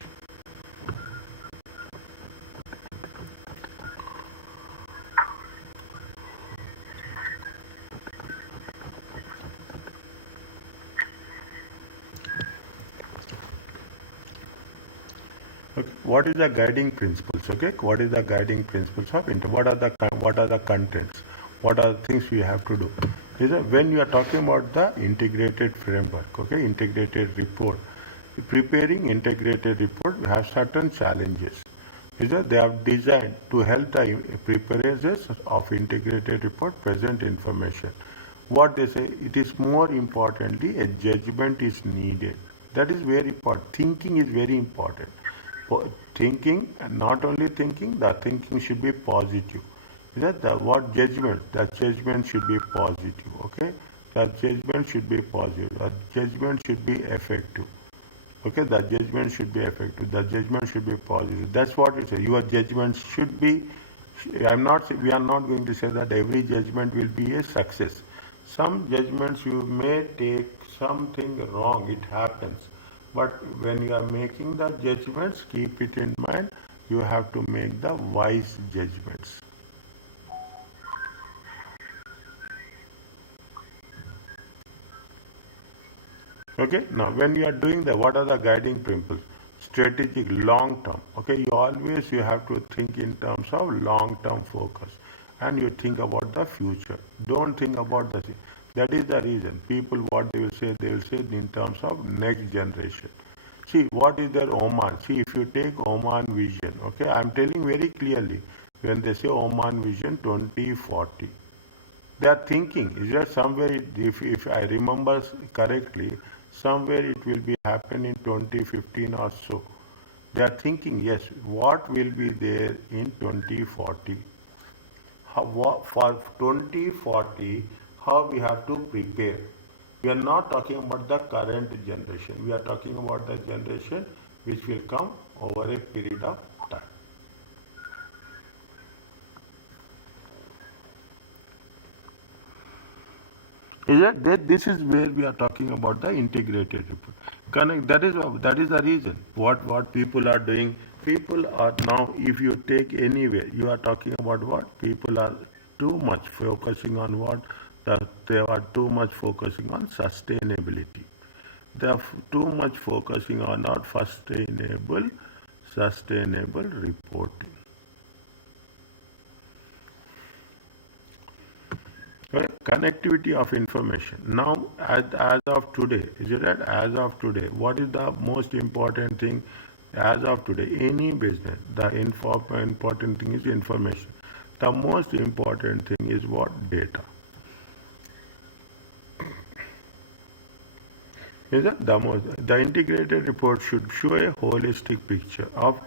Okay. What is the guiding principles? Okay, what is the guiding principles of inter? What are the contents? What are the things we have to do? Is that when you are talking about the integrated framework, okay, integrated report, preparing integrated report, we have certain challenges. Is that they have designed to help the preparers of integrated report present information. What they say, it is more importantly, a judgment is needed. That is very important. Thinking is very important. Thinking, and not only thinking, the thinking should be positive. Is that the what judgment? The judgment should be positive. Okay, the judgment should be positive. The judgment should be effective. Okay, the judgment should be effective. The judgment should be positive. That's what it says. Your judgment should be. We are not going to say that every judgment will be a success. Some judgments you may take something wrong. It happens. But when you are making the judgments, keep it in mind. You have to make the wise judgments. Okay, now when you are doing the, what are the guiding principles? Strategic, long term. Okay, you have to think in terms of long term focus, and you think about the future. Don't think about the. That is the reason people what they will say in terms of next generation. See what is their Oman. See if you take Oman vision. Okay, I am telling very clearly when they say Oman vision 2040. They are thinking, is there somewhere, if I remember correctly, somewhere it will be happen in 2015 or so. They are thinking, yes, what will be there in 2040? For 2040, how we have to prepare. We are not talking about the current generation. We are talking about the generation which will come over a period of time. Is that this is where we are talking about the integrated report. Connect. That is the reason. What people are doing. People are now. If you take anywhere, you are talking about what people are too much focusing on what they are too much focusing on sustainability. They are too much focusing on not sustainable reporting. Right? Connectivity of information. Now, as of today, is it right? As of today, what is the most important thing? As of today, any business, the important thing is information. The most important thing is what? Data. Is that the integrated report should show a holistic picture of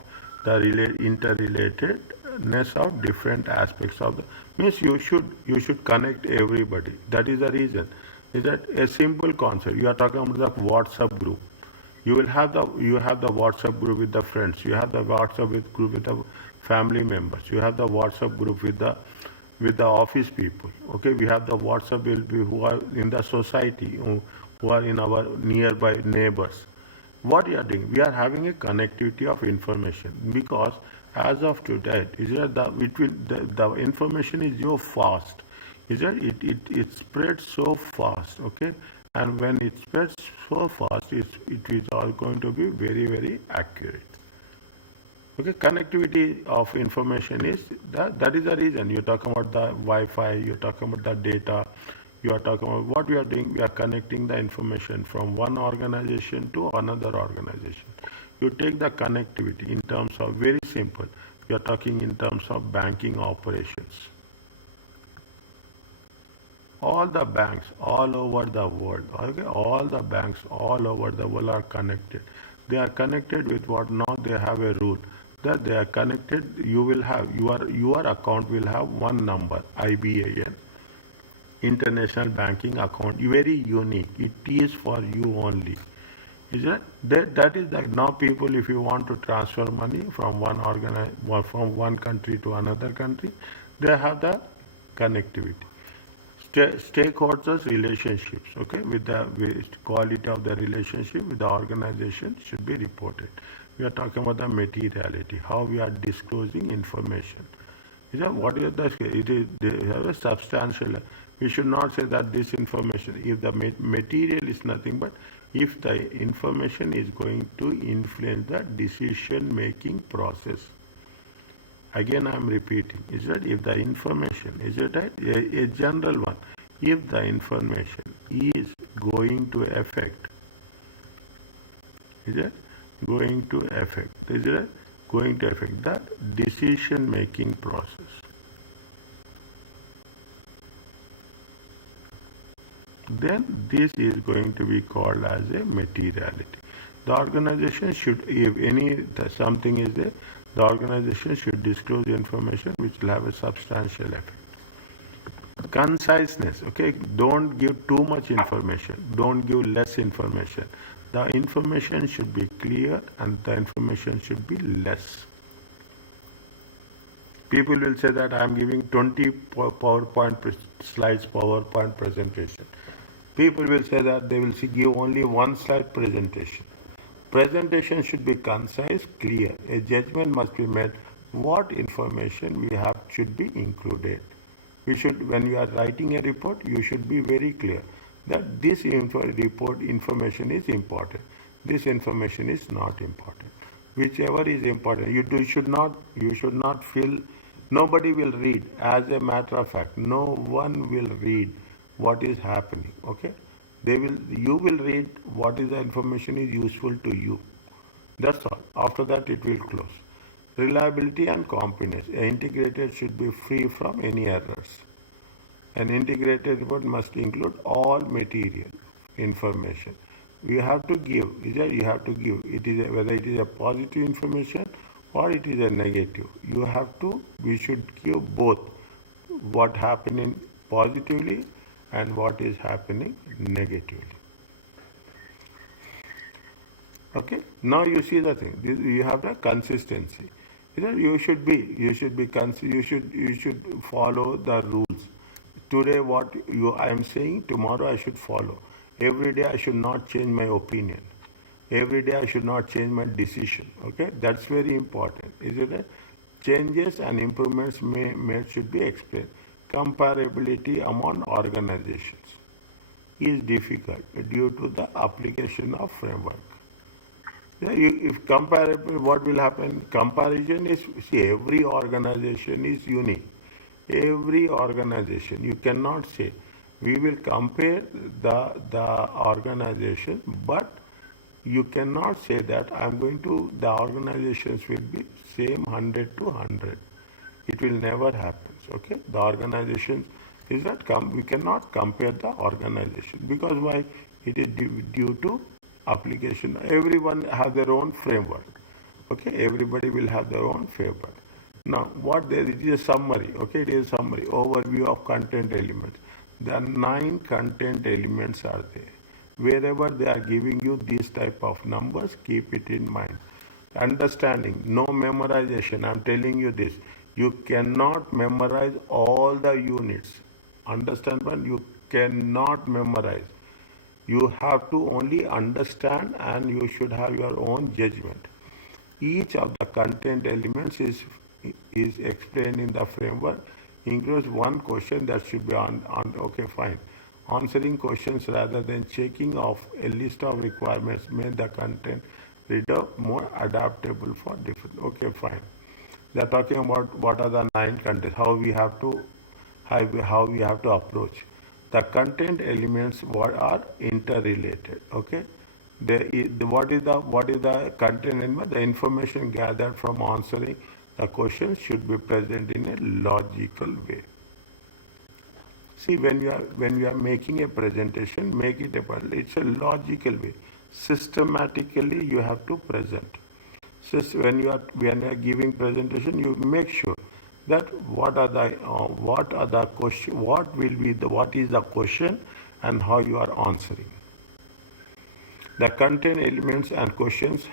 the interrelatedness of different aspects of the Means you should connect everybody. That is the reason. Is that a simple concept? You are talking about the WhatsApp group. You have the WhatsApp group with the friends. You have the group with the family members. You have the WhatsApp group with the office people. Okay, we have the WhatsApp will be who are in the society, who are in our nearby neighbors. What we are doing, we are having a connectivity of information because as of today, is that the information is so fast, is that it spreads so fast, okay, and when it spreads so fast, it is all going to be very very accurate. Okay, connectivity of information is that is the reason you're talking about the Wi-Fi, you're talking about the data, you are talking about what we are doing. We are connecting the information from one organization to another organization. You take the connectivity in terms of very simple. You are talking in terms of banking operations. All the banks all over the world, okay, all the banks all over the world are connected. They are connected with what? Now they have a rule that they are connected. You will have your account will have one number, IBAN, international banking account, very unique. It is for you only. Is it? That is like now people, if you want to transfer money from from one country to another country, they have the connectivity. Stakeholders relationships, okay, with quality of the relationship with the organization should be reported. We are talking about the materiality, how we are disclosing information. Is that what is the it is they have a substantial. We should not say that this information, if the material is nothing but if the information is going to influence the decision making process. Again, I am repeating, is that if the information, is it a general one, if the information is going to affect, is it going to affect, is it going to affect the decision making process, then this is going to be called as a materiality. The organization should, if something is there, the organization should disclose information which will have a substantial effect. Conciseness, okay, don't give too much information, don't give less information. The information should be clear and the information should be less. People will say that I am giving 20 PowerPoint slides, PowerPoint presentation. People will say that they will give only one slide presentation. Presentation should be concise, clear. A judgment must be made what information we have should be included. We should, when you are writing a report, you should be very clear that this report information is important. This information is not important. Whichever is important, should not feel. Nobody will read. As a matter of fact, no one will read what is happening. Okay, you will read what is the information is useful to you. That's all. After that, it will close. Reliability and competence. Integrated should be free from any errors. An integrated report must include all material information. You have to give. You have to give. Whether it is a positive information or it is a negative. You have to. We should give both. What happening positively and what is happening negatively. Okay. Now you see the thing. You have the consistency. You should follow the rules. Today what I am saying, tomorrow I should follow. Every day I should not change my opinion. Every day I should not change my decision. Okay, that's very important. Is it? Changes and improvements made should be explained. Comparability among organizations is difficult due to the application of framework. Yeah, if comparable, what will happen? Comparison is, see, every organization is unique. Every organization, you cannot say, we will compare the organization, but you cannot say that the organizations will be same 100 to 100. It will never happen. Okay, the organizations is that we cannot compare the organization because why? It is due to application. Everyone has their own framework. Okay, everybody will have their own framework. Now, what there it is a summary, okay? It is a summary, overview of content elements. There are 9 content elements are there. Wherever they are giving you these type of numbers, keep it in mind. Understanding, no memorization. I'm telling you this. You cannot memorize all the units. Understand, but you cannot memorize. You have to only understand and you should have your own judgment. Each of the content elements is explained in the framework, includes one question that should be on okay, fine. Answering questions rather than checking off a list of requirements make the content reader more adaptable for different, okay, fine. They're talking about what are the 9 contents, how we have to approach. The content elements what are interrelated. Okay, what is the content element? The information gathered from answering the question should be present in a logical way. See, when you are making a presentation, make it it's a logical way. Systematically, you have to present. So when you are giving presentation, you make sure that what are the question, what is the question, and how you are answering. The content elements and questions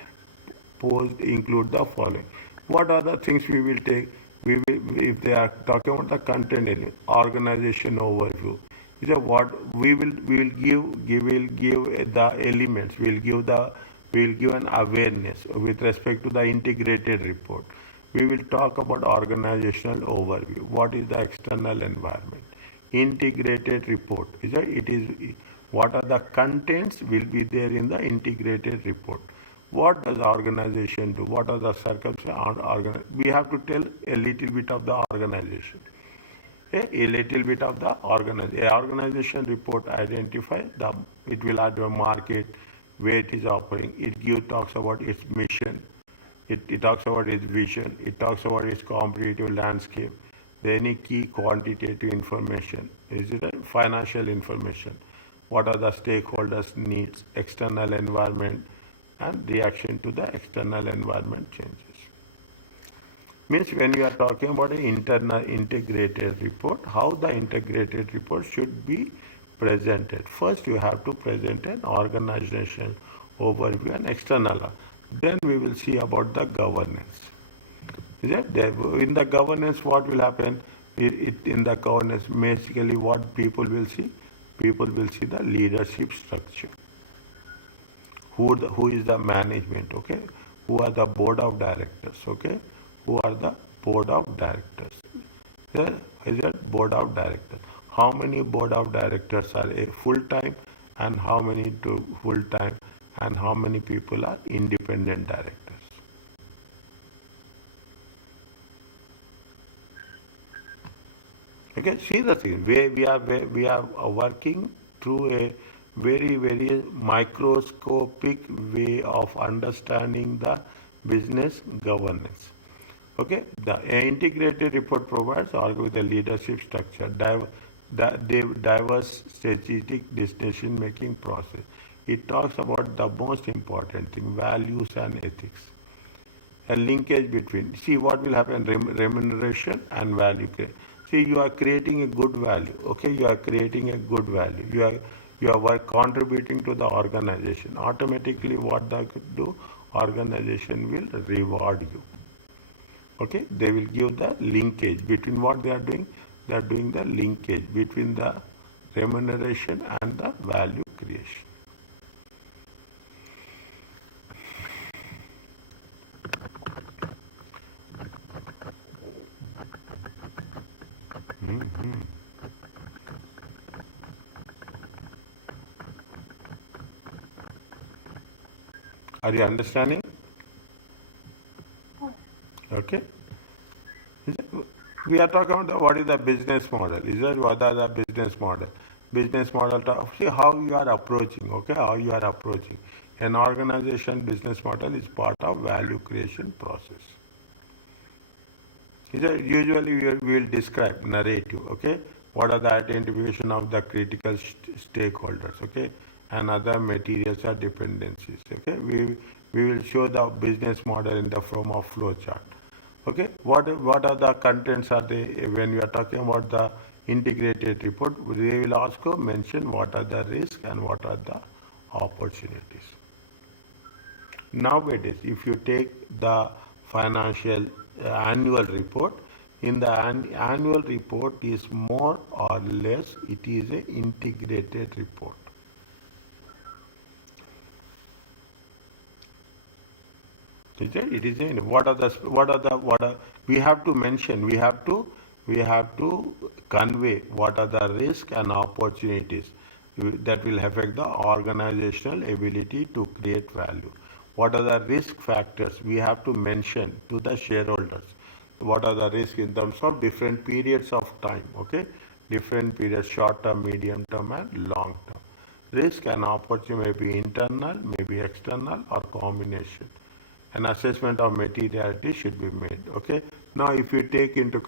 posed include the following. What are the things we will take? If they are talking about the content element, organization overview. Is what we will give the elements. We will give an awareness with respect to the integrated report. We will talk about organizational overview. What is the external environment? Integrated report. What are the contents will be there in the integrated report. What does organization do? What are the circumstances? We have to tell a little bit of the organization. A little bit of the organization report identify the, it will add a market, where it is operating. Talks about its mission. It talks about its vision. It talks about its competitive landscape. Any key quantitative information. Is it a financial information? What are the stakeholders' needs, external environment, and reaction to the external environment changes. Means when you are talking about an internal integrated report, how the integrated report should be presented. First, you have to present an organization overview and external. Then we will see about the governance. Is it? In the governance, what will happen? In the governance, basically what people will see? People will see the leadership structure. Who is the management? Okay. Who are the board of directors? Okay. Who are the board of directors? There is a board of directors. How many board of directors are a full time, and how many to full time, and how many people are independent directors? Okay, see the thing. We are working through a very microscopic way of understanding the business governance. Okay, the integrated report provides with the leadership structure, diverse strategic decision making process. It talks about the most important thing, values and ethics. A linkage between, see what will happen, remuneration and value. See, you are creating a good value. Okay, you are creating a good value. You are contributing to the organization. Automatically, what they could do, organization will reward you. Okay, they will give the linkage between what they are doing. They are doing the linkage between the remuneration and the value creation. Are you understanding? Okay. We are talking about what is the business model. Is that what are the business model? Business model, see how you are approaching, okay, how you are approaching. An organization business model is part of value creation process. Usually we will describe narrative, okay, what are the identification of the critical stakeholders, okay, and other materials or dependencies, okay. We will show the business model in the form of flow chart. Okay, what are the contents are they when we are talking about the integrated report? They will also mention what are the risks and what are the opportunities. Nowadays, if you take the financial annual report, in the annual report is more or less it is a integrated report. Is it? It is a, what are we have to mention, we have to convey what are the risks and opportunities that will affect the organizational ability to create value. What are the risk factors we have to mention to the shareholders? What are the risks in terms of different periods of time? Okay, different periods, short term, medium term, and long term. Risk and opportunity may be internal, may be external, or combination. An assessment of materiality should be made. Okay. Now, if you take into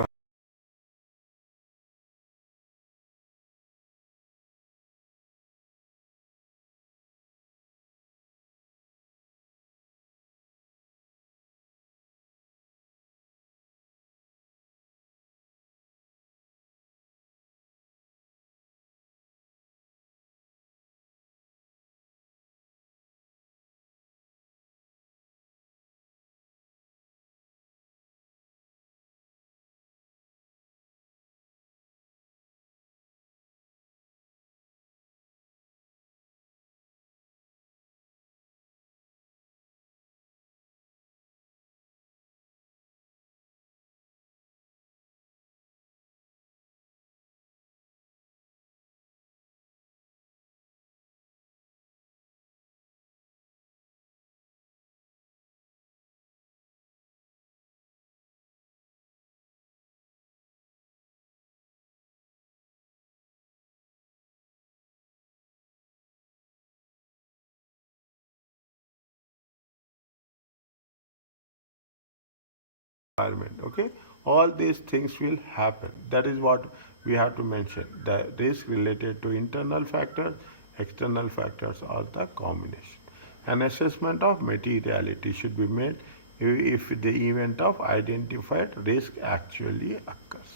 environment, okay, all these things will happen. That is what we have to mention. The risk related to internal factors, external factors, or the combination. An assessment of materiality should be made if the event of identified risk actually occurs.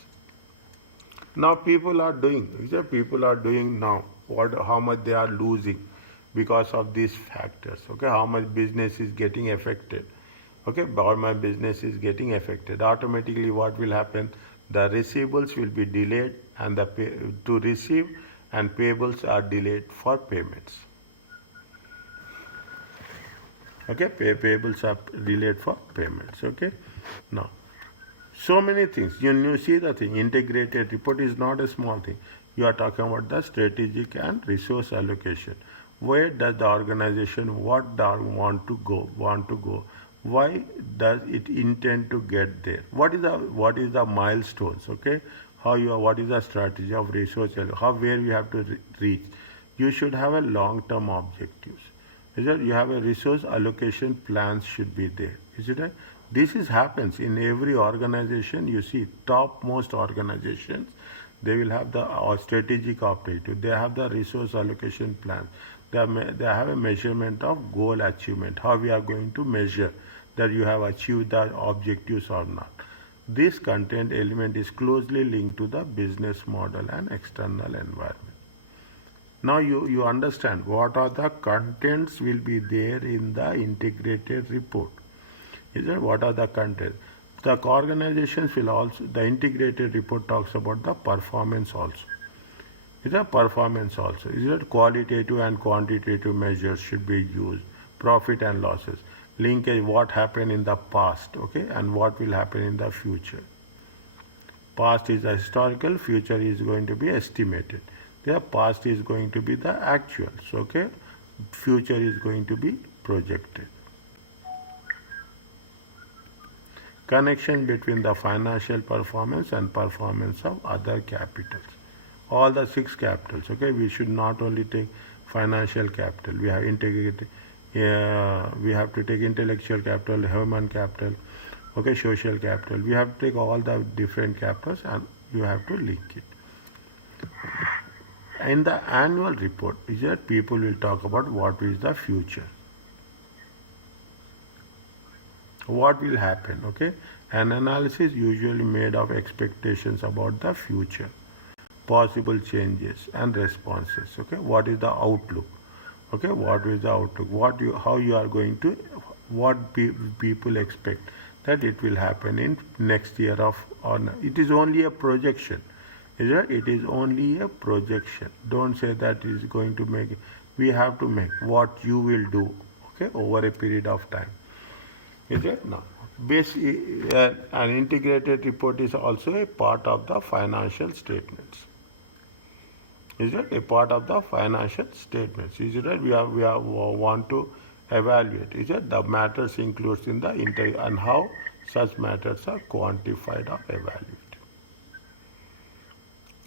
Now people are doing now how much they are losing because of these factors. Okay, how much business is getting affected. Okay, or my business is getting affected. Automatically, what will happen? The receivables will be delayed, and to receive and payables are delayed for payments. Okay, payables are delayed for payments. Okay, now so many things. You see the thing. Integrated report is not a small thing. You are talking about the strategic and resource allocation. Where does the organization want to go? Why does it intend to get there? What is the milestones? Okay, what is the strategy of resource how where we have to reach? You should have a long term objectives. Is that you have a resource allocation plans should be there. Is it right? This is happens in every organization. You see, topmost organizations, they will have the strategic objective. They have the resource allocation plan. They have a measurement of goal achievement. How we are going to measure that you have achieved the objectives or not. This content element is closely linked to the business model and external environment. Now you understand what are the contents will be there in the integrated report. Is that what are the contents? The organizations will also, the integrated report talks about the performance also. Is that performance also? Is that qualitative and quantitative measures should be used? Profit and losses. Linkage what happened in the past, okay, and what will happen in the future. Past is the historical, future is going to be estimated. The past is going to be the actuals, okay? Future is going to be projected. Connection between the financial performance and performance of other capitals. All the six capitals, okay? We should not only take financial capital, we have integrated, we have to take intellectual capital, human capital, okay, social capital. We have to take all the different capitals and you have to link it. In the annual report, is that people will talk about what is the future. what will happen. Okay, an analysis usually made of expectations about the future, possible changes and responses. Okay, what is the outlook? Okay, what is the outlook? How you are going to, people expect that it will happen in next year of, or no. It is only a projection. Is it? It is only a projection. Don't say that it is going to make. We have to make what you will do. Okay, over a period of time. Is it? No. An integrated report is also a part of the financial statements. Is it a part of the financial statements? Is it right? We want to evaluate. Is it the matters includes in the and how such matters are quantified or evaluated.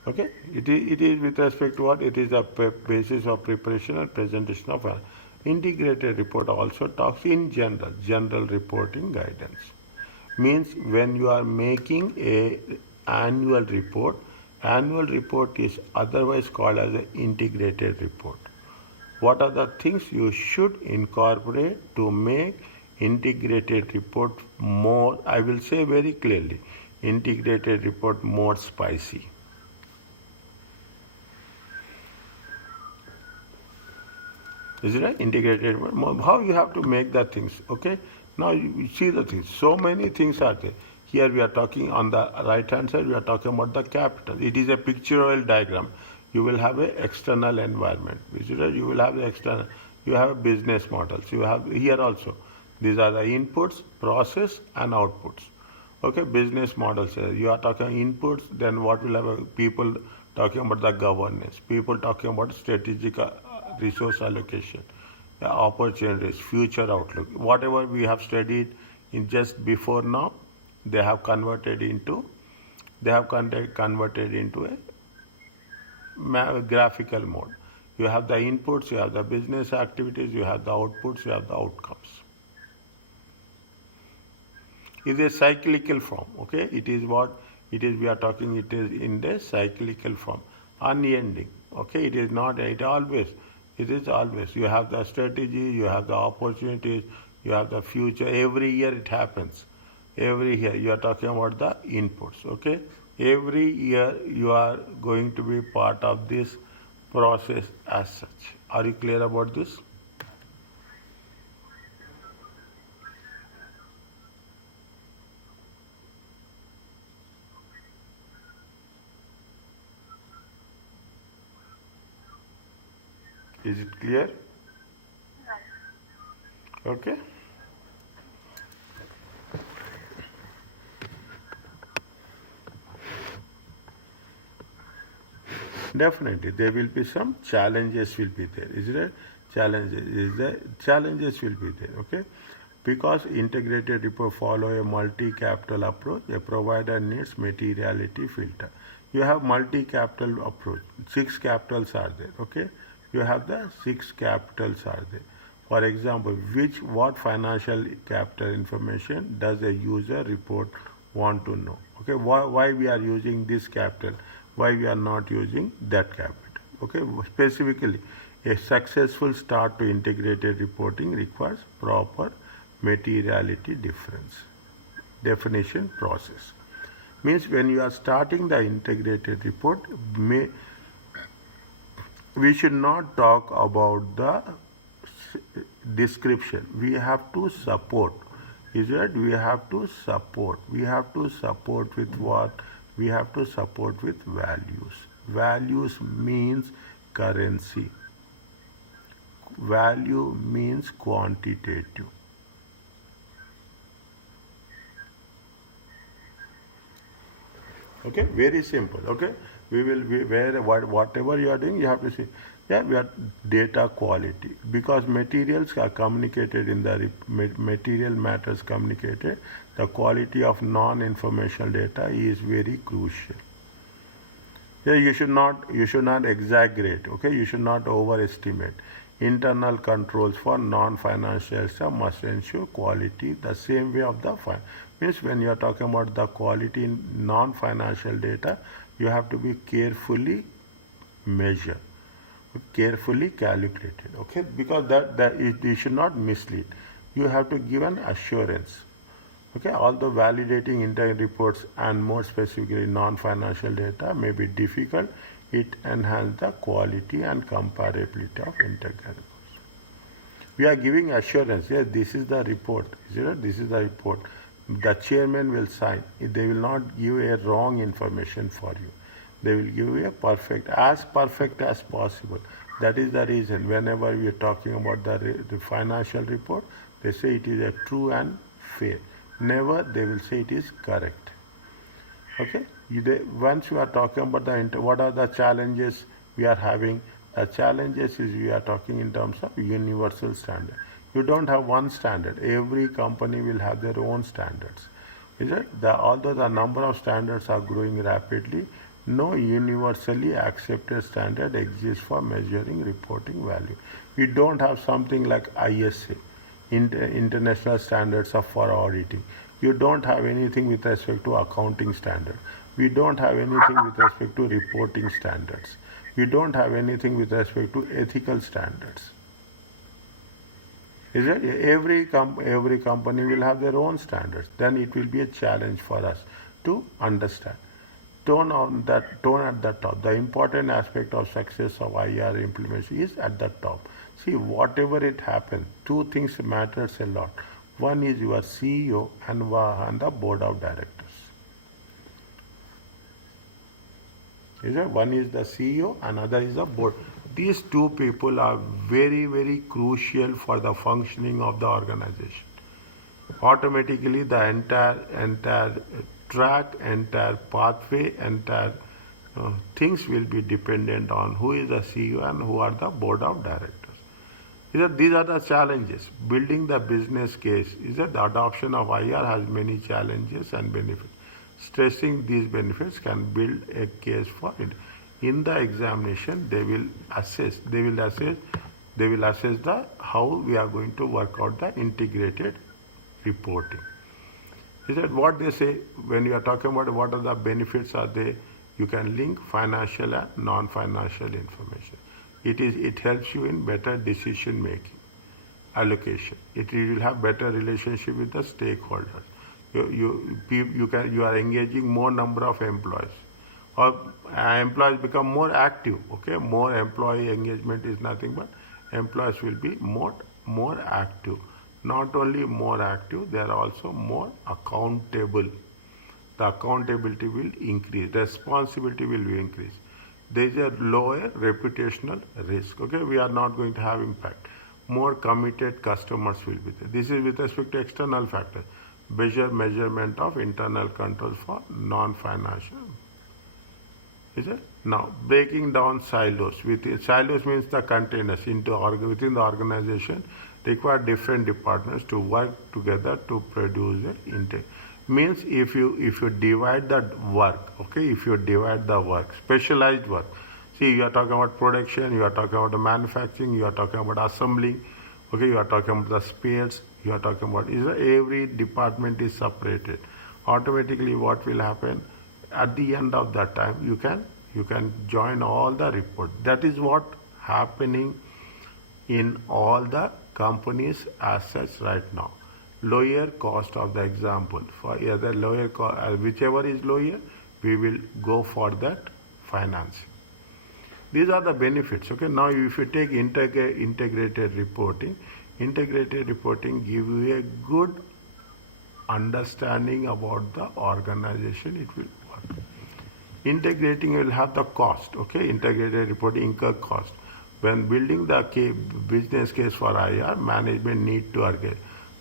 Okay, it is with respect to what? It is a basis of preparation and presentation of an integrated report. Also talks in general reporting guidance. Means when you are making a annual report is otherwise called as an integrated report. What are the things you should incorporate to make integrated report more, I will say very clearly, integrated report more spicy? Is it right? Integrated. How you have to make the things, okay? Now you see the things. So many things are there. Here we are talking on the right hand side, we are talking about the capital. It is a pictorial diagram. You will have an external environment. Is it right? You will have the external. You have business models. You have here also. These are the inputs, process, and outputs. Okay, business models. You are talking inputs, then what will have people talking about the governance, people talking about strategic resource allocation, opportunities, future outlook. Whatever we have studied in just before now, they have converted into a graphical mode. You have the inputs, you have the business activities, you have the outputs, you have the outcomes. It is a cyclical form. Okay, it is what it is. We are talking. It is in the cyclical form, unending. Okay, it is not. It always. It is always. You have the strategy. You have the opportunities. You have the future. Every year it happens. Every year you are talking about the inputs. Okay, every year you are going to be part of this process as such. Are you clear about this? Is it clear? Okay. Definitely, there will be some challenges will be there. Is there challenges? Is there challenges will be there? Okay, because integrated report follow a multi-capital approach. A provider needs materiality filter. You have multi-capital approach. 6 capitals are there. Okay, you have the 6 capitals are there. For example, what financial capital information does a user report want to know? Okay, why we are using this capital? Why we are not using that capital? Okay, specifically, a successful start to integrated reporting requires proper materiality definition process. Means when you are starting the integrated report, we should not talk about the description. We have to support. Is it? We have to support. We have to support with what? We have to support with values. Values means currency. Value means quantitative. Okay, very simple. Okay, we will be whatever you are doing, you have to see. Yeah, we are data quality because materials are communicated in the material matters communicated. The quality of non-informational data is very crucial. Yeah, you should not exaggerate. Okay, you should not overestimate. Internal controls for non-financial stuff must ensure quality. The same way of the means when you are talking about the quality in non-financial data, you have to be carefully measured, carefully calculated. Okay, because that you should not mislead. You have to give an assurance. Okay, although validating internal reports and more specifically non-financial data may be difficult, it enhances the quality and comparability of integrated reports. We are giving assurance, yes, this is the report, this is the report. The chairman will sign. They will not give a wrong information for you. They will give you a perfect as possible. That is the reason whenever we are talking about the financial report, they say it is a true and fair. Never they will say it is correct. Okay, once you are talking about what are the challenges we are having, the challenges is we are talking in terms of universal standard. You don't have one standard. Every company will have their own standards. Is it? Although the number of standards are growing rapidly, no universally accepted standard exists for measuring reporting value. We don't have something like ISA, international standards of for auditing. You don't have anything with respect to accounting standard. We don't have anything with respect to reporting standards. We don't have anything with respect to ethical standards. Is it? Every company will have their own standards. Then it will be a challenge for us to understand. Tone at the top. The important aspect of success of IR implementation is at the top. See, whatever it happens, two things matters a lot. One is your CEO and the board of directors. Is it? One is the CEO, another is the board. These two people are very, very crucial for the functioning of the organization. Automatically, the entire track, entire pathway, entire things will be dependent on who is the CEO and who are the board of directors. These are the challenges. Building the business case is that the adoption of IR has many challenges and benefits. Stressing these benefits can build a case for it. In the examination, they will assess the how we are going to work out the integrated reporting. Is that what they say when you are talking about what are the benefits are they? You can link financial and non-financial information. It helps you in better decision making, allocation. It will have better relationship with the stakeholders. You are engaging more number of employees, or employees become more active. Okay, more employee engagement is nothing but employees will be more active. Not only more active, they are also more accountable. The accountability will increase, responsibility will increase. There is a lower reputational risk. Okay, we are not going to have impact. More committed customers will be there. This is with respect to external factors. Measurement of internal controls for non-financial. Is it? Now, breaking down silos. Silos means the containers within the organization require different departments to work together to produce an intake. Means if you divide the work, okay, if you divide the work, specialized work. See, you are talking about production, you are talking about the manufacturing, you are talking about assembling, okay, you are talking about the spares, you are talking about every department is separated. Automatically what will happen at the end of that time you can join all the report. That is what happening in all the companies as such right now. Lower cost of the example for either lower cost, whichever is lower, we will go for that financing. These are the benefits. Okay, now if you take integrated reporting give you a good understanding about the organization. It will work. Integrating will have the cost. Okay, integrated reporting incur cost. When building the business case for IR, management need to argue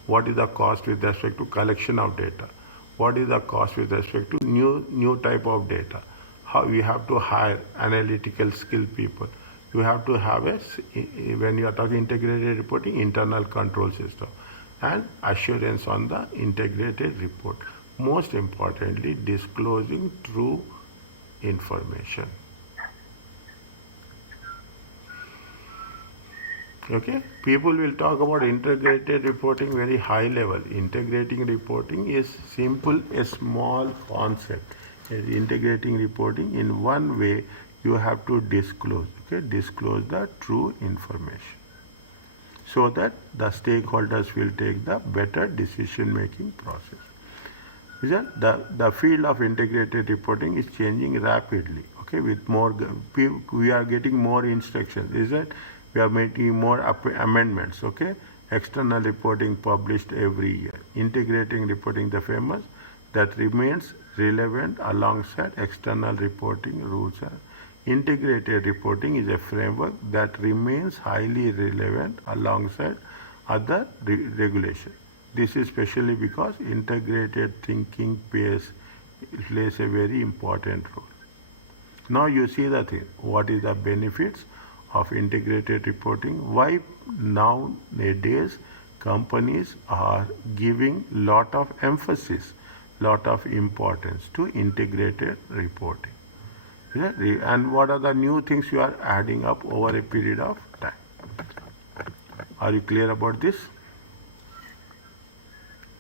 what is the cost with respect to collection of data, what is the cost with respect to new type of data, how we have to hire analytical skilled people. You have to have when you are talking integrated reporting, internal control system and assurance on the integrated report. Most importantly, disclosing true information. Okay, people will talk about integrated reporting very high level. Integrating reporting is simple, a small concept. Integrating reporting in one way you have to disclose. Okay, disclose the true information so that the stakeholders will take the better decision making process. Is that the field of integrated reporting is changing rapidly. Okay, with more we are getting more instructions. Is that we are making more amendments. Okay, external reporting published every year. Integrating reporting, the famous, that remains relevant alongside external reporting rules. Integrated reporting is a framework that remains highly relevant alongside other regulations. This is especially because integrated thinking plays a very important role. Now you see the thing. What is the benefits of integrated reporting? Why nowadays companies are giving lot of emphasis, lot of importance to integrated reporting. Yeah, and what are the new things you are adding up over a period of time? Are you clear about this?